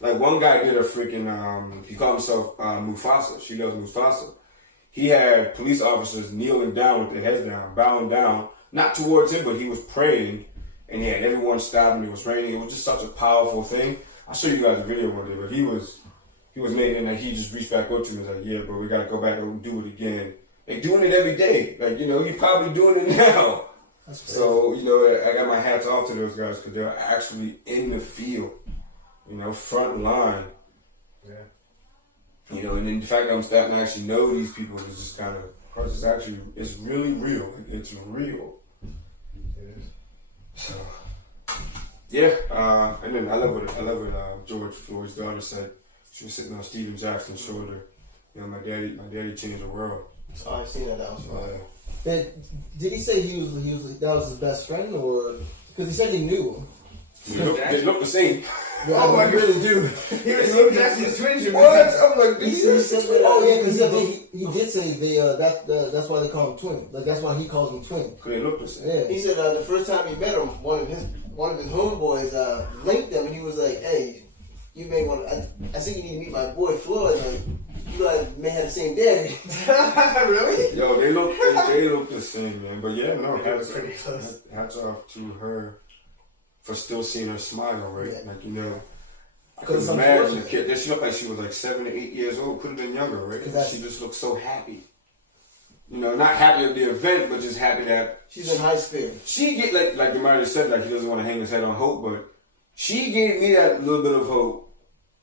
Like one guy did a freaking, he called himself Mufasa. She loves Mufasa. He had police officers kneeling down with their heads down, bowing down, not towards him, but he was praying, and he had everyone stopping. It was raining. It was just such a powerful thing. I'll show you guys a video one day, but he was making, and he just reached back up to me and was like, yeah, bro, we got to go back and do it again. Like, doing it every day. Like, you know, he's probably doing it now. So, you know, I got my hats off to those guys because they're actually in the field, you know, front line. Yeah. You know, and then the fact that I'm starting to actually know these people is just kind of, because it's really real. It's real. It is. So, yeah, and then I love what George Floyd's daughter said. She was sitting on Steven Jackson's shoulder. You know, my daddy changed the world. Oh, I seen that. That was fine. Did he say he was that was his best friend, or because he said he knew him? They look the same. Yeah, oh my god, dude! He was Steven Jackson's twin. What? I'm like, He said that. Oh yeah, because he did say that's why they call him twin. Like that's why he calls him twin. Cause they look the same. Yeah. He said the first time he met him, one of his homeboys linked them, and he was like, "Hey, you may want. I think you need to meet my boy Floyd. Like, you guys may have the same daddy." Really? Yo, they look the same, man. But yeah, no, Pretty close. hats off to her for still seeing her smile, right? Yeah. Like, you know, I Because couldn't imagine the kid. She looked like she was like 7 or 8 years old. Could have been younger, right? She just looked so happy. You know, not happy at the event, but just happy that she's in high spirits. she get like Demarius said, like he doesn't want to hang his head on hope, but she gave me that little bit of hope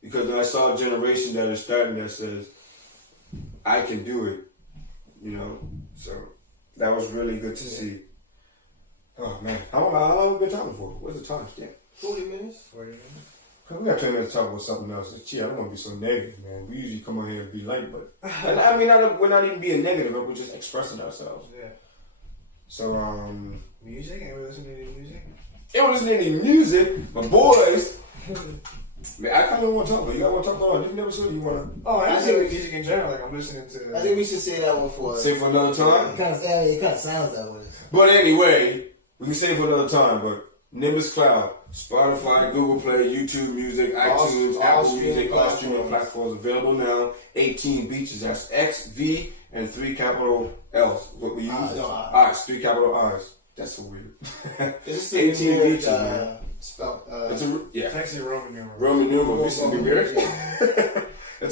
because I saw a generation that is starting that says, I can do it. You know, so that was really good to see. Oh man, how long have we been talking for? What's the time? Yeah. 40 minutes. 40 minutes. We got 20 minutes to talk about something else. Gee, I don't want to be so negative, man. We usually come on here and be light, but I mean, we're not even being negative, but we're just expressing ourselves. Yeah. So, Music? Anyone listen to any music? it was listening to any music, but boys, man, I kind of want to talk about it. You guys want to talk about it? You've never said you want to. Oh, I think music in general. Like I'm listening to. I think we should say that one for. Say for another time? It kind of sounds that way. But anyway, we can say it for another time, but Nimbus Cloud, Spotify, Google Play, YouTube Music, iTunes, Apple Music, all streaming platforms available now. 18 beaches, that's X, V, and 3 capital L's. What we use? I's, 3 capital I's. That's so weird. It's 18 beaches, man. It's It's actually Roman numeral. Roman numeral. It's a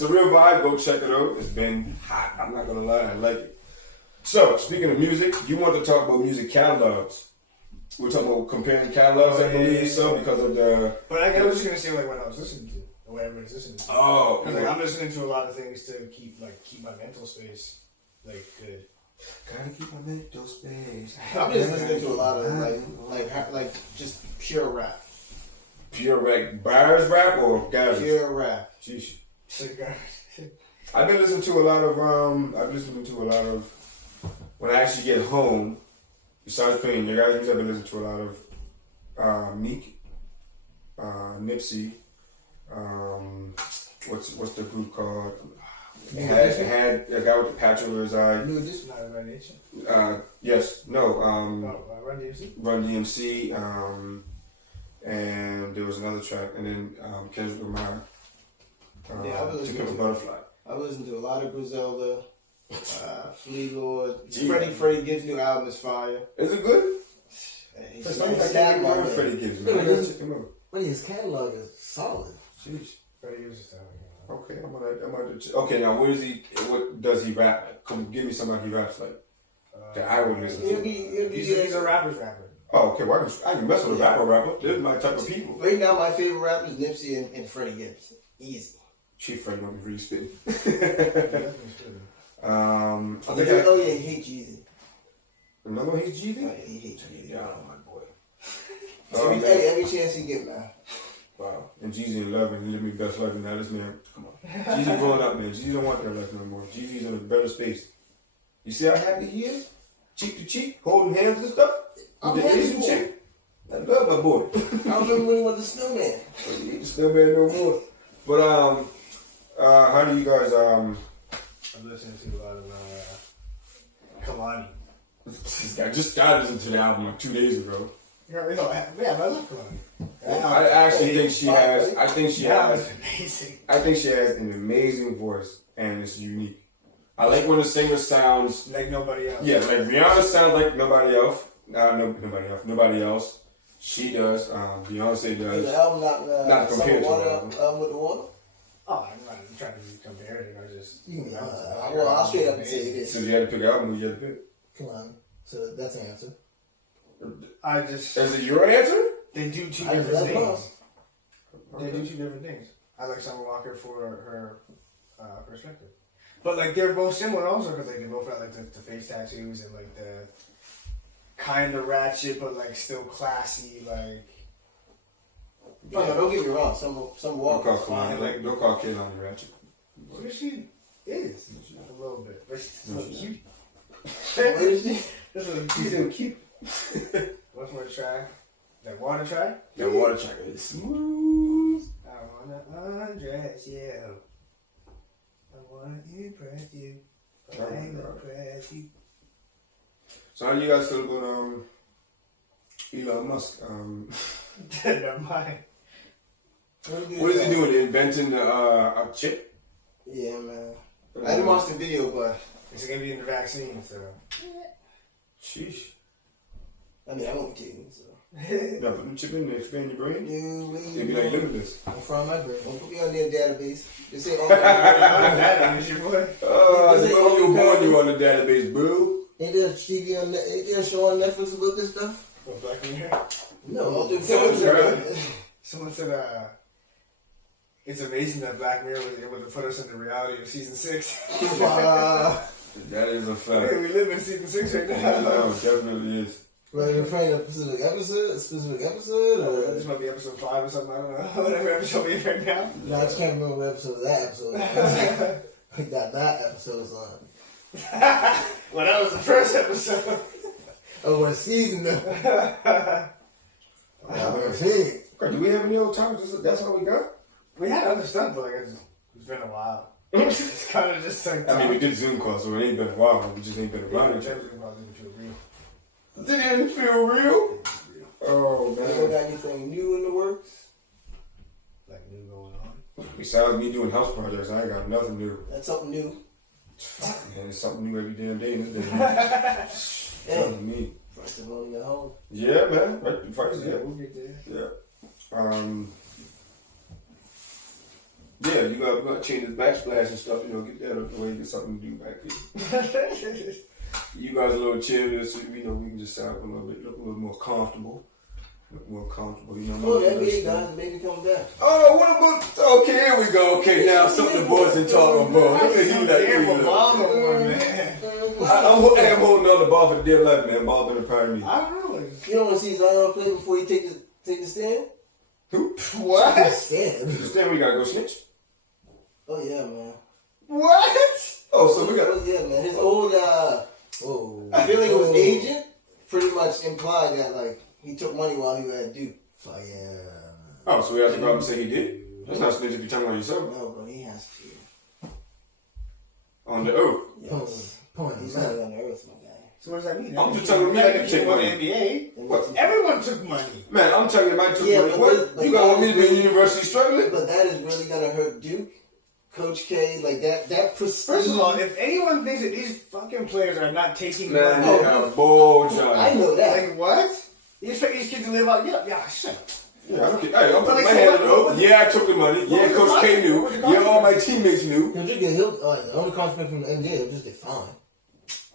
real vibe. Go check it out. It's been hot. I'm not gonna lie. I like it. So, speaking of music, you want to talk about music catalogs. We're talking about comparing catalogs, I believe so, because of the... But I was just going to say like what I was listening to, or what everybody's listening to. Oh. Like, I'm listening to a lot of things to keep my mental space, like, good. Gotta keep my mental space. I'm just listening to a lot of like just pure rap. Pure rap. Bars rap or guys? Pure rap. Jeez. Cigar. I've been listening to a lot of, when I actually get home, besides playing your guys, I've been listening to a lot of Meek, Nipsey, what's the group called? It had a guy with the patch over his eye. New Edition. Not a Run Nation. Yes, no. Run DMC. Run DMC, and there was another track, and then Kendrick Lamar. Yeah, I was To listening Pimp a to. Butterfly. I listened to a lot of Griselda, Flea Lord, Freddie Gibbs' new album is fire. Is it good? For something like Sad that, my Remember man. Freddie Gibbs, man. Look, Let's check him out. But his catalog is solid. Sheesh. Freddie Gibbs is telling me. Okay, I'm gonna okay, now where is he? What does he rap like? Come give me somebody he raps like that I would listen He'll to. be He's a rapper's rapper. Oh, okay. Why don't I can mess with a rapper? They're my type of people. right now. My favorite rappers Nipsey and Freddie Gibbs. Easy. Chief Freddie don't be really spitting. Definitely spitting. I think Oh yeah, he hates Jeezy. no, he's Oh, GV. yeah, he hates Jeezy. Yeah, my boy. Every chance he get, man. Wow. And Jeezy in love and he live me best life. Now this man, come on. Jeezy growing up, man. Jeezy don't want that life no more. Jeezy's in a better space. You see how happy he is? Cheek to cheek, holding hands and stuff. I'm With the happy Asian for him. chick. I love my boy. I remember when he was the snowman. He ain't still man no more. But how do you guys I'm listening to a lot of Kalani. I just got listening to the album like 2 days ago. Yeah, I love Kalani. I actually think she has. I think she Yeah, has. it's amazing. I think she has an amazing voice and it's unique. I like when the singer sounds. Like nobody else. Yeah, like Rihanna sounds like nobody else. Nobody else. She does. Beyonce Is does. the album not compared to water, the album. with the water? Oh, I'm not trying to be comparative. I just. You can, well, I'll straight up and say it So is. you had to pick an album. Who you had to pick? Come on. So that's an answer. I just. Is it your answer? They do two I different love things. Nas. They do two different things. I like Summer Walker for her perspective. But like they're both similar also because like they both got like the face tattoos and like the kind of ratchet but like still classy like. No, don't get me wrong. Some Don't Walker call is fine. Kalani. Don't call Kalani ratchet. What she is a little bit, but she's a little cute. What is she? This is She's cute. so cute. What's more track? That water track? That water track is smooth. I wanna undress you. I wanna impress you. But Oh I my ain't God. impress you. So how do you guys feel about Elon Musk? Never mind. What is he doing? Inventing a chip? Yeah, man. I didn't watch the video, but It's gonna be in the vaccine, so. Sheesh. I mean, I won't be taking it, so. Yeah, put the chip in there, expand your brain. It'd be like I'm limitless. from my brain. Don't put me on their database. They say all That is your boy. The moment you were born, you were on the database, boo. Ain't there a TV on ain't there a show on Netflix about this stuff? What, Black Mirror? No, all the Someone films. Someone said, it's amazing that Black Mirror was able to put us into reality of season 6. That is a fact. We live in season 6 right Yeah, now. no, it definitely is. Well, you're referring to a specific episode, or This might be episode 5 or something, I don't know. Whatever episode we're in right now. no? I just can't remember what episode of that episode. that episode was on. Well, that was the first episode. Oh, what season though? Oh, shit. Okay, do we have any old topics? That's all we got? We had other stuff, but like it's been a while. It's kind of just like. I mean, we did Zoom call, so it ain't been a while. We just ain't been around each other. Real. Didn't feel real? Oh, You man. got anything new in the works? Like new going on. Besides me doing house projects, I ain't got nothing new. That's something new. Man, it's something new every damn day in this day. Yeah. Something me. First of all, you at home. Yeah, man. Right, first, yeah. We'll get there. Yeah. Yeah, you gotta change the backsplash and stuff, get that out of the way, get something to do back here. You guys a little chill, so we can just sound a little bit, look a little more comfortable. Oh, that big guys, maybe come back. Oh, what about? Okay, here we go. Okay, now something the boys are talking about. Look at you, man. I'm holding on the ball for the dear life, man. Ball been a part of me. I really. You don't want to see Zion play before you take the stand? What? Stand. Then we gotta go snitch. Oh yeah, man. What? Oh, so we got. Oh yeah, man. His old I feel like it was agent pretty much implied that like he took money while he was at Duke. Fire. Oh, so we have to go up and say he did. That's not snitch if you're talking about yourself. No, but he has to. On the earth. Yes. He's not on the earth, my guy. So what does that mean? I'm just telling me I can take won the money. NBA. What? Everyone took money. Man, I'm telling you, I took Yeah, money. but What? but You gonna want me to be in really- university struggling? But that is really gonna hurt Duke, Coach K, like that prestige. First of all, if anyone thinks that these fucking players are not taking Man, money, you got a bold I job. know that. like what? You expect these kids to live out? Yeah, shut up. Yeah, I don't care. Hey, I'm But putting like, my so hand in the what- oath. Yeah, I took the money. what Yeah, was the Coach K consequence? knew. What was the Yeah, all my consequence? teammates knew. He'll just get healed. The only consequence from the NBA, he'll just get fined.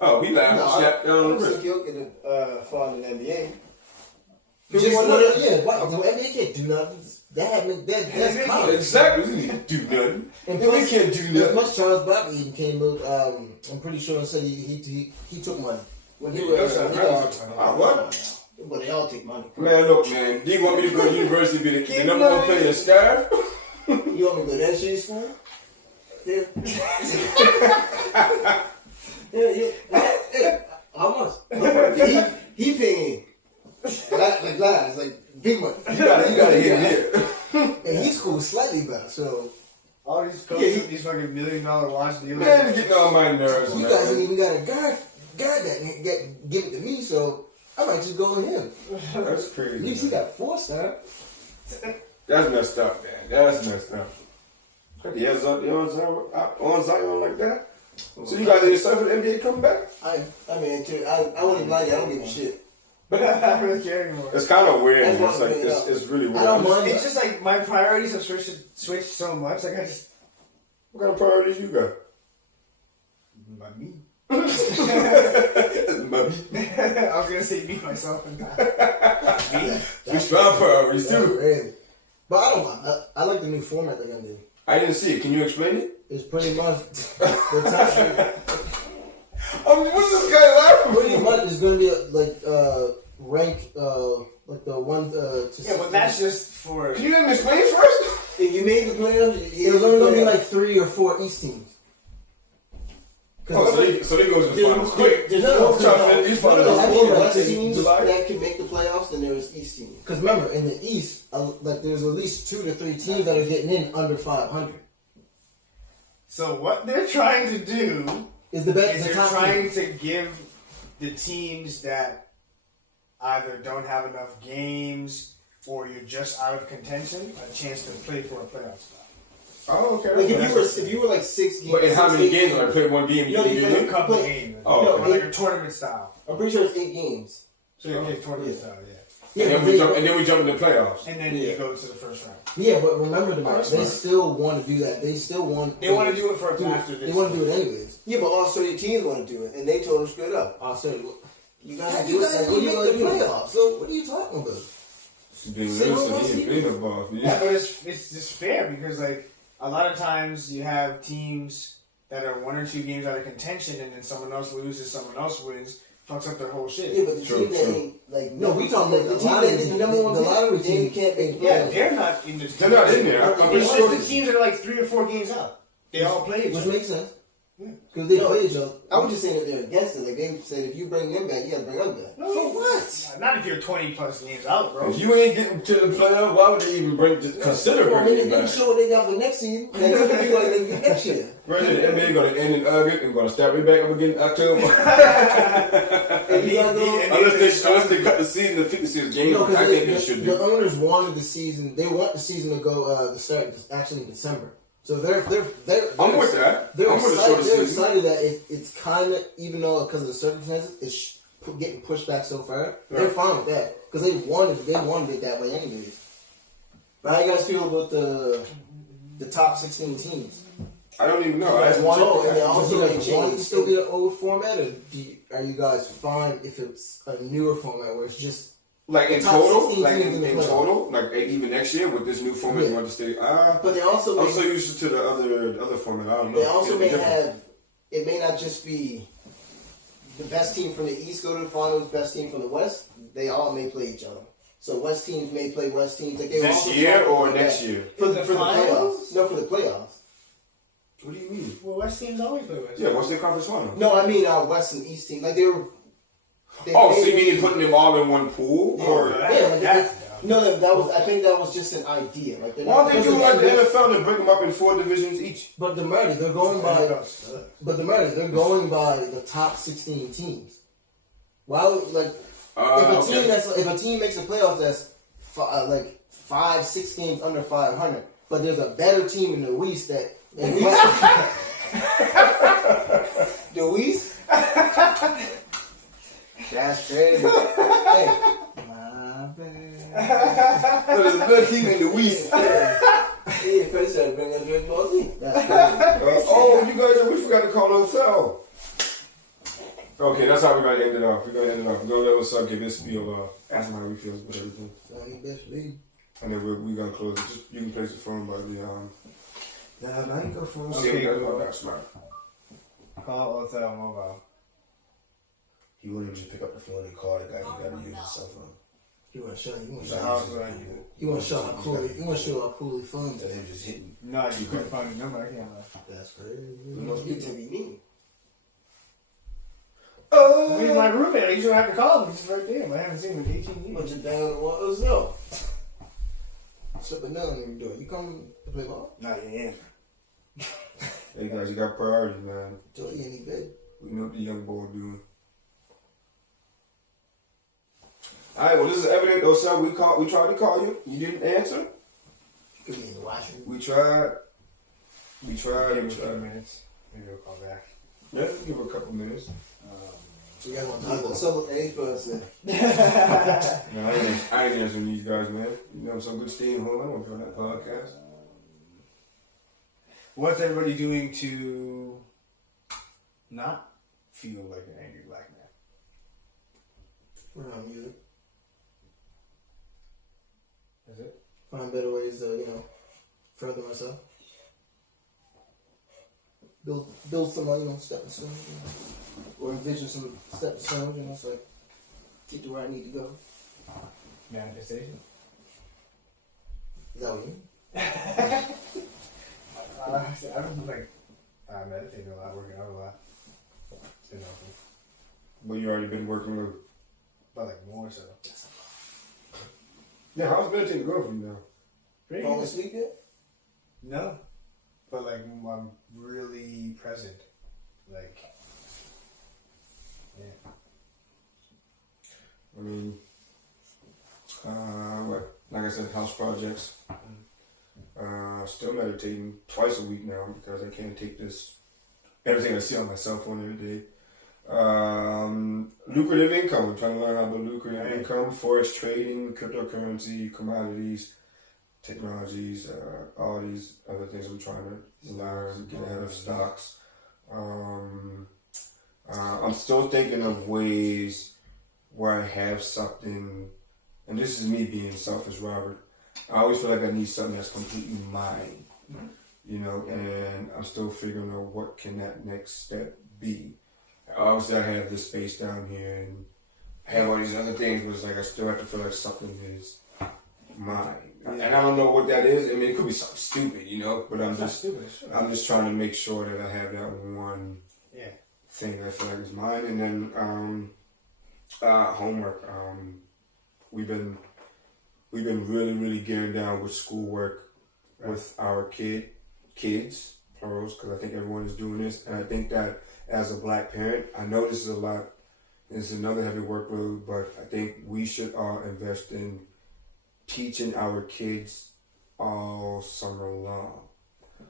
Oh, he laughed. No, Snapped down I on don't the think wrist. he'll get a fine in the NBA. Just yeah, what? The NBA can't do nothing. That's common. Exactly. We didn't do nothing. And We plus, can't do nothing. plus Charles Barkley even came out. I'm pretty sure and said he took money when he was. What? But they all take money. Man, look, man. Do you want me to go to university and be the number one player in staff? You want me to go to that shit school? Yeah. yeah. How much? He paying like lies, like big money. You gotta hit here. And he's cool slightly better. So All these coaches, these fucking $1 million watch deals. Man, it's getting on my nerves, you guys ain't man. even got a guard that and give it to me. So I might just go with him. That's At crazy. least he Man. got 4-star. That's messed up, man. That's messed up. He has on Zion like that. So you guys excited for the NBA coming back? I mean, I wouldn't lie. I don't give a shit. I don't really care anymore. It's kind of weird. That's Man. It's what like I'm saying, it's really weird. I don't mind. It's just like my priorities have switched so much. Like I just, What kind of priorities you got? by me. Mommy. I was gonna say me, myself, and me. We strong priorities That's too. crazy. But I don't mind. I like the new format they're gonna do. I didn't see it. Can you explain it? It's pretty much the top. What's this guy laughing Pretty for? much it's gonna be rank like the one to. Yeah, but that's just for. Can you let me explain first? if you made the playoffs, it's only gonna be like 3 or 4 East teams. Oh, so they go to the finals quick. There's no These finals I are mean, over the in teams July. that can make the playoffs, then there's East teams. Because remember, in the East, like there's at least 2 to 3 teams that are getting in under 500. So what they're trying to do Is the best? is The they're top trying team. to give the teams that either don't have enough games or you're just out of contention a chance to play for a playoff spot. Oh, okay. Like if you were like 6 games. But in how many 6, 8 games? Like play one game, No, you you get play in? A couple But- games. Oh, no, okay. Like a tournament style. I'm pretty sure it's 8 games. So you play tournament style, yeah. Yeah, and, but then we jump in the playoffs. And then you go to the first round. yeah, but remember, the that's they smart. still want to do that. They still want. They want to do it for after They this. want to do it anyways. Yeah, but also your teams want to do it, and they told them straight up. Oh, sorry. You You gotta guys do it. Like, what are you make gonna the do? playoffs. So what are you talking about? Being So loose, what's he he ain't been involved. Yeah, but it's just fair because like a lot of times you have teams that are 1 or 2 games out of contention, and then someone else loses, someone else wins, fucks up their whole shit. Yeah, but the True, team that true. ain't like No, we talking about the the team lottery that is the team. number one The lottery pick, team they can't make Yeah, playoffs. they're not in the. They're not in there. I'm pretty It's sure. just the teams that are like 3 or 4 games out. They all play each Which other. makes sense. Because they play each other. I was just saying that they're against it. Like they said, if you bring them back, you gotta bring them back. No, For what? Not if you're 20 plus games out, bro. If you ain't getting to the playoffs, why would they even consider Well, bringing they it can back? show what they got for next season. And they're gonna do like they do next year. Right, the NBA gonna end in August and gonna start right back up again in October. And you gotta go. unless they cut the season to 56 games, No, I think they should the do. owners wanted the season. They want the season to go to start actually in December. So they're I'm with that. They're I'm with the excited. shorter They're season. excited that it's kind of, even though because of the circumstances, it's getting pushed back so far. They're Right. fine with that because they wanted it that way anyways. But how you guys feel about the top 16 teams? I don't even know. I haven't Want checked it, and that. they also Just like, change. want it to still be the old format, or are you guys fine if it's a newer format where it's just Like in top total, 16 like teams in the in playoffs. total, like even next year with this new format, you Yeah. want to stay? But they also I'm may, so used to the other format. I don't know. they also It'll be may different. have, it may not just be the best team from the East go to the finals, best team from the West. They all may play each other. So West teams may play West teams. Like they This also year talk or about next that. year? For the finals? playoffs. No, for the playoffs. What do you mean? Well, West teams always play West. Yeah, what's their conference final? No, I mean West and East team. Like they were. Oh, so you mean putting them all in one pool? Yeah, Or like, that's no, that was. I think that was just an idea. Like they're why not. don't they because do like the they're- NFL and break them up in 4 divisions each? But the Marty, they're going by. But the Marty, they're going by the top 16 teams. Why would like if a team makes a playoff that's like 5-6 games under 500, but there's a better team in the West that the West. That's crazy. Hey, That is the best team in the West. Yeah, because I bring a drink more thing. Oh, you guys, we forgot to call Othello. Okay, that's how we're gonna end it off. We're gonna let Othello give his spiel. Ask him how he feels about everything. And then we're gonna close it. Just you can place the phone by the Yeah, now you go phone. Okay, cool. That's smart. Call Othello mobile. He wouldn't just pick up the phone and call the guy. He got to use his cell phone. You want to show? You want to So show? how's that? You want to show how cool? You want to show how cool he funds? And him just hitting. No, you couldn't find the number. I can't. That's crazy. You must be to be me. He's my roommate. I usually have to call him. He's right there. I haven't seen him in 18 Put years. you down and what else no? Shut the down and do it. You come to play ball? No, you ain't. Hey guys, you got priorities, man. Tell you any good. We know what the young boy doing. All right, well, this is evident. Osel, we tried to call you. You didn't answer. Could be in the washroom. We tried. Give him a few minutes. Maybe we'll call back. Yeah, give it a couple minutes. You guys want to I'm talk the about summer age person. No, I ain't answering these guys, man. You know, some good staying home. I don't want to be on that podcast. What's everybody doing to not feel like an angry black man? We're on music. Is it? Find better ways to, further myself. Build some, stepping stones, or envision some stepping stones, it's like, get to where I need to go. Manifestation? Is that what you mean? I've been meditating a lot, working out a lot. It's been helpful. But you already been working with. But more so. Yeah, how's meditating going for you now? Pretty Falling good. asleep yet? No. But I'm really present. Yeah. I mean, like I said, house projects. Still meditating twice a week now because I can't take everything I see on my cell phone every day. Lucrative income. I'm trying to learn how to build lucrative income, forex trading, cryptocurrency, commodities, technologies, all these other things I'm trying to learn, get ahead of stocks. I'm still thinking of ways where I have something, and this is me being selfish, Robert. I always feel like I need something that's completely mine, and I'm still figuring out what can that next step be. Obviously, I have this space down here, and I have all these other things, but it's like I still have to feel like something is mine. And I don't know what that is. I mean, it could be something stupid, but I'm just trying to make sure that I have that one thing I feel like is mine. And then homework. We've been really, really gearing down with schoolwork with our kids, plurals, because I think everyone is doing this. And I think that as a black parent, I know this is a lot. This is another heavy workload, but I think we should all invest in teaching our kids all summer long.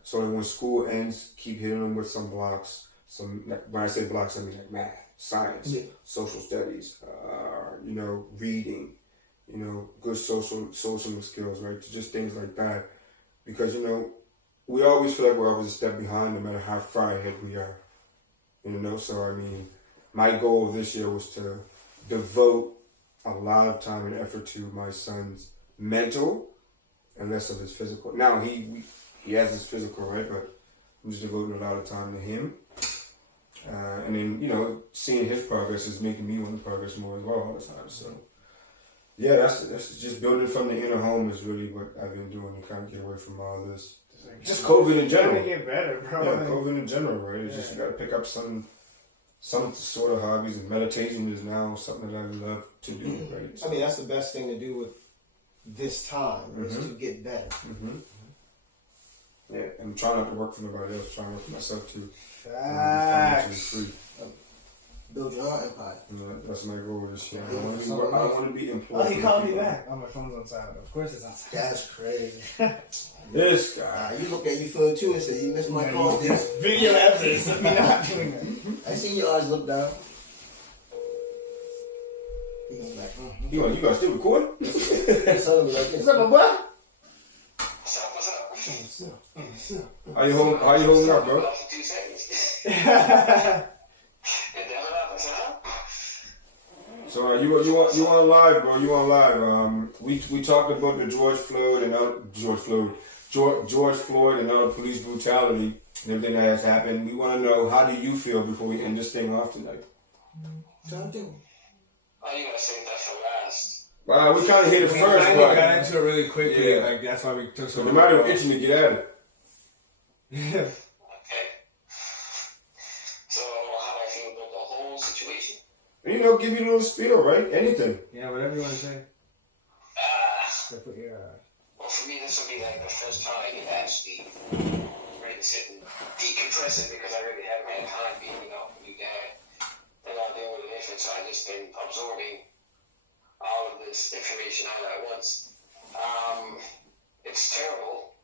So that when school ends, keep hitting them with some blocks. When I say blocks, I mean like math, science, social studies, reading, good social skills, right? Just things like that. Because, we always feel like we're always a step behind no matter how far ahead we are. So I mean, my goal this year was to devote a lot of time and effort to my son's mental and less of his physical. Now he has his physical, right? But I'm just devoting a lot of time to him. And then, seeing his progress is making me want to progress more as well all the time. So yeah, that's just building from the inner home is really what I've been doing to kind of get away from all this. Just COVID in general. Trying to get better, bro. Yeah, COVID in general, right? It's just you got to pick up some sort of hobbies, and meditation is now something that I love to do, right? I mean, that's the best thing to do with this time is to get better. Yeah, I'm trying not to work for nobody else, trying to work for myself too. Facts. Build your own empire. That's my goal this year. I want to be employed. Oh, he called me back. Oh, my phone's on silent. Of course it's on silent. That's crazy. This guy. You look at your phone too and say, you missed my call. There's video evidence of me not doing that. I seen your eyes look down. He's like, You got still recording? so like, what's up, my boy? What's up? How you holding up, bro? So you on live, bro? You on live? We talked about the George Floyd and other police brutality and everything that has happened. We want to know, how do you feel before we end this thing off tonight? Oh, you gotta save that for last. We kind of hit it first, I but got into it really quickly. Yeah. Like that's why we took so no long. matter itching to get at it. Okay. So, how do I feel about the whole situation? You know, give you a little speed, all right? Anything. Yeah, whatever you want to say. So put your, Well, for me, this will be like the first time I can actually really sit and decompress it because I really haven't had time being, a new dad and not dealing with an infant. So I've just been absorbing all of this information all at once. It's terrible.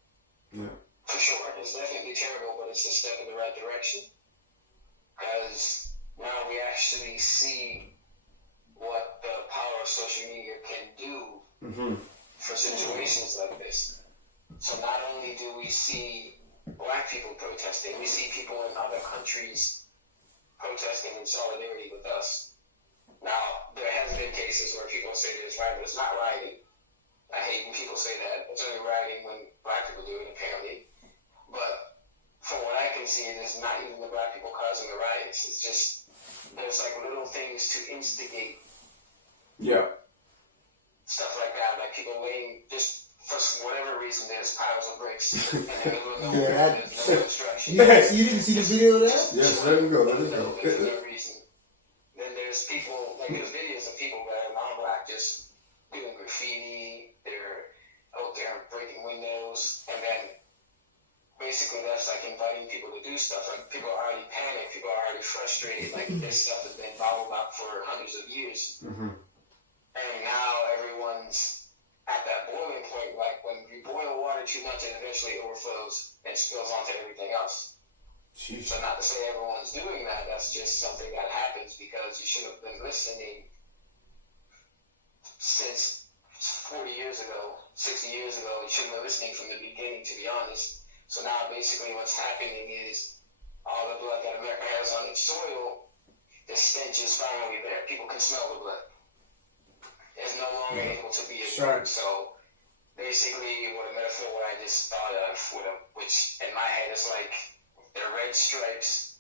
Yeah. For sure. It's definitely terrible, but it's a step in the right direction. Because now we actually see what the power of social media can do for situations like this. So not only do we see black people protesting, we see people in other countries protesting in solidarity with us. Now, there has been cases where people say that it's right, but it's not rioting. I hate when people say that. It's only rioting when black people do it, apparently. But from what I can see, it is not even the black people causing the riots. It's just, there's like little things to instigate Yeah. stuff like that. Like people laying, just for whatever reason, there's piles of bricks in the middle of nowhere. Yeah, There's no construction. You didn't see the video of that? Yes, let him go. For no reason. Then there's people, like there's videos of people that are non-black just doing graffiti. They're out there breaking windows, and then basically that's like inviting people to do stuff. Like people are already panicked, people are already frustrated. Like this stuff has been bottled up for hundreds of years, and now everyone's at that boiling point. Like when you boil water too much, it eventually overflows and spills onto everything else. Sheesh. So not to say everyone's doing that, that's just something that happens because you should have been listening since 40 years ago, 60 years ago. You should have been listening from the beginning, to be honest. So now basically what's happening is all the blood that America has on its soil, the stench is finally there. People can smell the blood. It's no longer able to be ignored. So basically what a metaphor what I just thought of, which in my head is like, the red stripes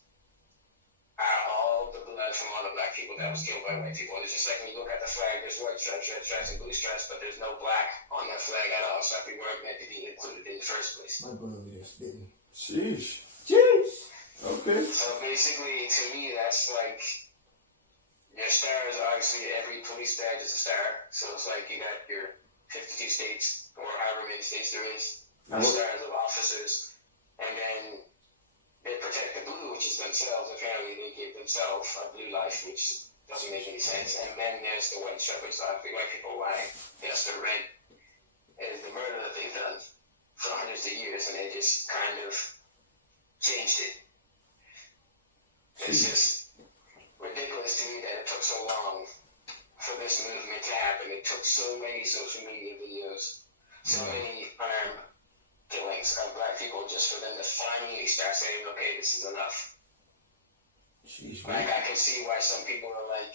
are all the blood from all the black people that was killed by white people. It's just like when you look at the flag, there's white stripes, red stripes, and blue stripes, but there's no black on that flag at all. So we weren't meant to be included in the first place. My brother over there spitting. Sheesh. Jeez. Okay. So basically, to me, that's like your stars. Obviously, every police badge is a star. So it's like you got your 52 states, or however many states there is, stars of officers, and then they protect the blue, which is themselves. Apparently, they give themselves a blue life, which doesn't make any sense. And then there's the white stripe, which obviously white people lie. Yes, the red is the murder that they've done for hundreds of years, and they just kind of changed it. It's just ridiculous to me that it took so long for this movement to happen. It took so many social media videos, so many armed killings of black people just for them to finally start saying, okay, this is enough. Sheesh, Like, I can see why some people are like,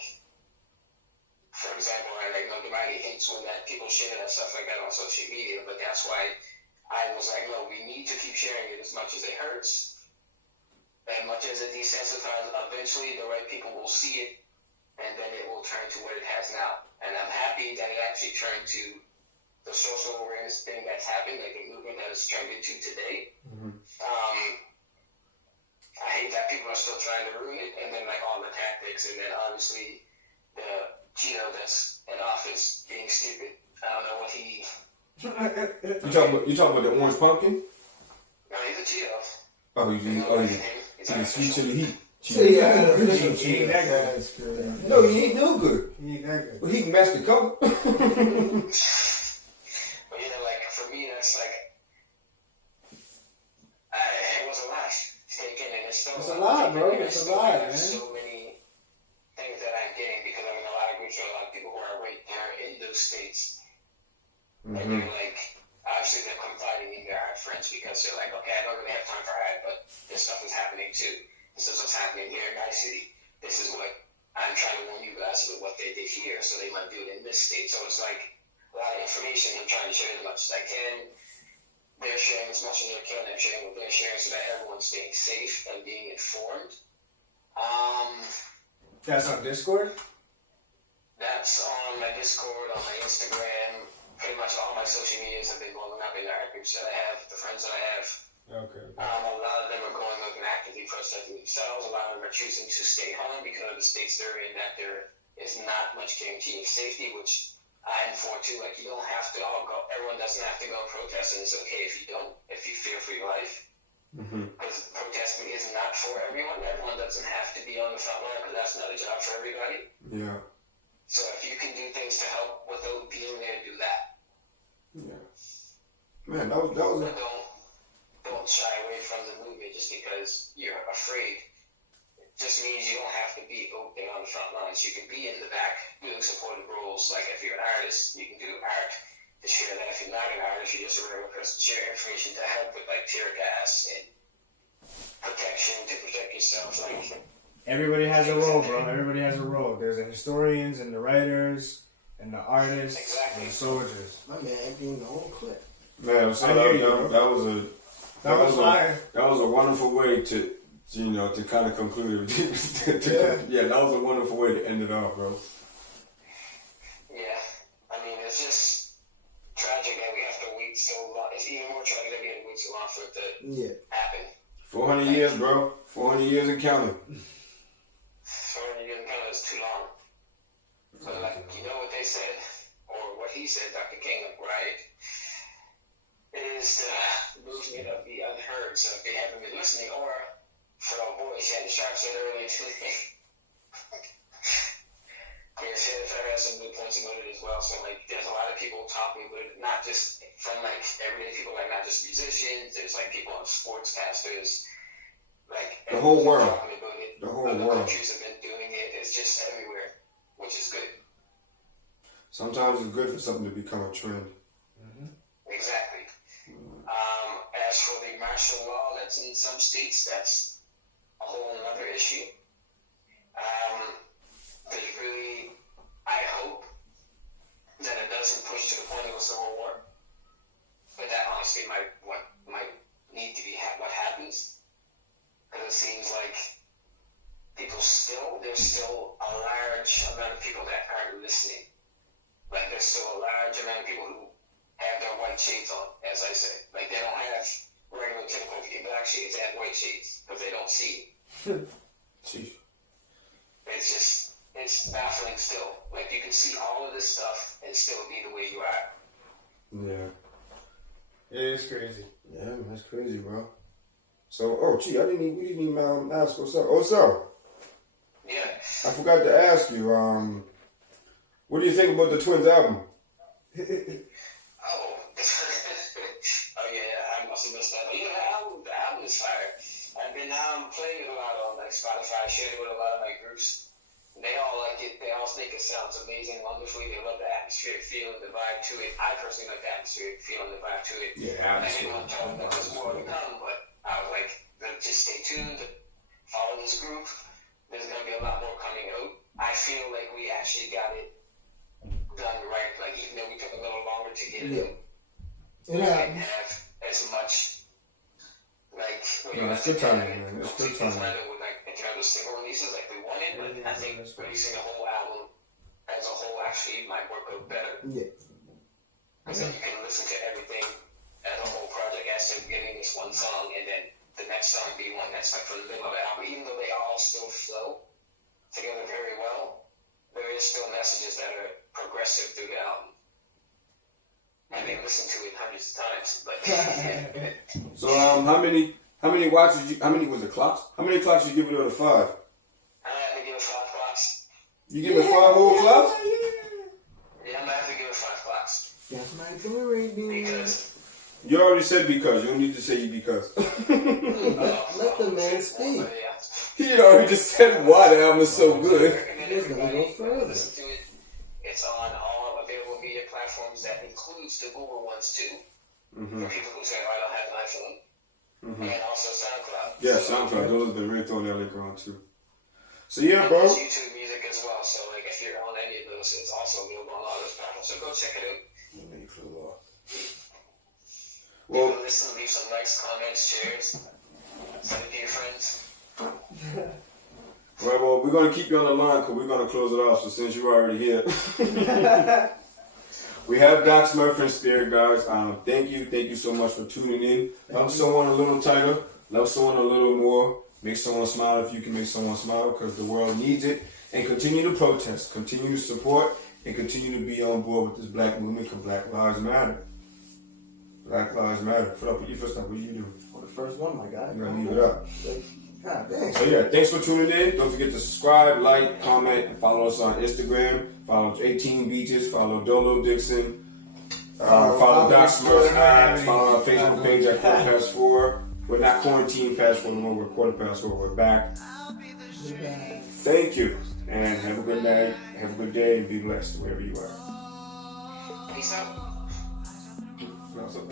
for example, nobody hates when that people share that stuff like that on social media, but that's why I was like, no, we need to keep sharing it as much as it hurts, as much as it desensitizes. Eventually, the right people will see it, and then it will turn to what it has now. And I'm happy that it actually turned to the social awareness thing that's happened, like the movement that it's turned into today. I hate that people are still trying to ruin it, and then like all the tactics, and then obviously the Cheeto that's in office being stupid. I don't know what he. You talking about the orange pumpkin? No, he's a Cheeto. He's a sweet chili heat. He ain't that good. No, he ain't no good. He ain't that good. But he can match the color. But like for me, that's like it was a lot to take in, and it's still It's a lot, bro. It's a lot, man. So many things that I'm getting because a lot of groups rooms with a lot of people who are right there in those states. And Mm-hmm. they're like, obviously they're confiding in their art friends because they're like, okay, I don't really have time for art, but this stuff is happening too. This is what's happening here in my city. This is what I'm trying to warn you guys about what they did here, so they might do it in this state. So it's like a lot of information. I'm trying to share as much as I can. They're sharing as much as they can. I'm sharing what they're sharing so that everyone's staying safe and being informed. That's on Discord? That's on my Discord, on my Instagram. Pretty much all my social medias have been blowing up in the art groups that I have, the friends that I have. Okay. A lot of them are going out and actively protesting themselves. A lot of them are choosing to stay home because of the states they're in, that there is not much guarantee of safety, which I'm for too. Like, you don't have to all go, everyone doesn't have to go protest, and it's okay if you don't, if you fear for your life. Because protesting is not for everyone. Everyone doesn't have to be on the front line, because that's not a job for everybody. Yeah. So if you can do things to help without being there, do that. Yeah. Man, that was But don't shy away from the movement just because you're afraid. It just means you don't have to be out there on the front lines. You can be in the back doing supportive roles. Like if you're an artist, you can do art to share that. If you're not an artist, you're just a regular person, share information to help with like tear gas and protection to protect yourself. Like, Everybody has a role, bro. Everybody has a role. There's the historians and the writers and the artists Exactly. and the soldiers. My man emptying the whole clip. man. So I hear you, bro. that was a That was fire. That was a wonderful way to to kind of conclude it. Yeah, that was a wonderful way to end it off, bro. yeah, I mean, it's just tragic that we have to wait so long. It's even more tragic that we have to wait so long for it to Yeah. happen. 400 years, bro. 400 years and counting. So you didn't count it as too long. But like, you know what they said, or what he said, Dr. King of Riot, is the movement of the unheard. So if they haven't been listening, or for our boy Shannon Sharp said earlier today, yeah, Shannon Sharp has some good points about it as well. So like, there's a lot of people talking about it, not just from like everyday people, like not just musicians. There's like people on sportscasters, like The whole world. talking about it. The whole Other world. countries have been doing it. It's just everywhere, which is good. Sometimes it's good for something to become a trend. Exactly. As for the martial law that's in some states, that's a whole other issue. There's really, I hope that it doesn't push to the point of a civil war. But that honestly might need to be what happens. Because it seems like there's still a large amount of people that aren't listening. Like there's still a large amount of people who have their white shades on, as I say. Like they don't have regular typical black shades, they have white shades because they don't see. Jeez. It's baffling still. Like you can see all of this stuff and still be the way you are. Yeah. It is crazy. Yeah, man, that's crazy, bro. So, we didn't even ask what's up. Oh, so Yeah. I forgot to ask you. What do you think about the Twins album? Oh. Oh yeah, I must have missed that. But yeah, the album is fire. I've been playing it a lot on like Spotify, shared it with a lot of my groups. They all like it. They all think it sounds amazing, wonderfully. They love the atmospheric feel and the vibe to it. I personally like the atmospheric feel and the vibe to it. Yeah, And I didn't want to tell them that there's more to come, but I was like, just stay tuned, follow this group. There's going to be a lot more coming out. I feel like we actually got it done right. Like, even though we took a little longer to get it out, we didn't have as much, like, it's good timing, man. It's good timing. Like, in terms of single releases, like we wanted, but I think releasing a whole album as a whole actually might work out better. Yeah. Because then you can listen to everything as a whole project as to getting this one song, and then the next song be one that's like from the middle of the album. Even though they all still flow together very well, there is still messages that are progressive through the album. I mean, listen to it hundreds of times, but So, how many watches? How many was it clocks? How many clocks you give it out of 5? I have to give it 5 clocks. You give it 5 whole clocks? Yeah, I'm gonna have to give it 5 clocks That's my glory, dude. because. You already said because. You don't need to say because. Let the man speak. He already just said why the album is so good. He's gonna go further. Listen to it. It's on all available media platforms. That includes the Google ones too. For people who say, "Oh, I don't have an iPhone," and also SoundCloud. Yeah, SoundCloud. Those have been really throwing that link around too. So yeah, bro. There's YouTube Music as well. So like, if you're on any of those, it's also available on all those platforms. So go check it out. Well, People listen, leave some likes, comments, shares, send it to your friends. well, we're gonna keep you on the line because we're gonna close it off. So since you're already here, we have Doc Smurf and Spirit, guys. Thank you so much for tuning in. Love someone a little tighter, love someone a little more. Make someone smile if you can make someone smile, because the world needs it. And continue to protest, continue to support, and continue to be on board with this black movement, because Black Lives Matter. Black Lives Matter. Put your first up. What do you do? For the first one, my guy. You're gonna leave it up. God dang. So yeah, thanks for tuning in. Don't forget to subscribe, like, comment, and follow us on Instagram. Follow 18 Beaches. Follow Dolo Dixon. Follow Doc Smurf. Follow our Facebook page at 4:4. We're not quarantined past 4 anymore. We're 4:4. We're back. Thank you, and have a good night. Have a good day, and be blessed wherever you are. Peace out. No, so-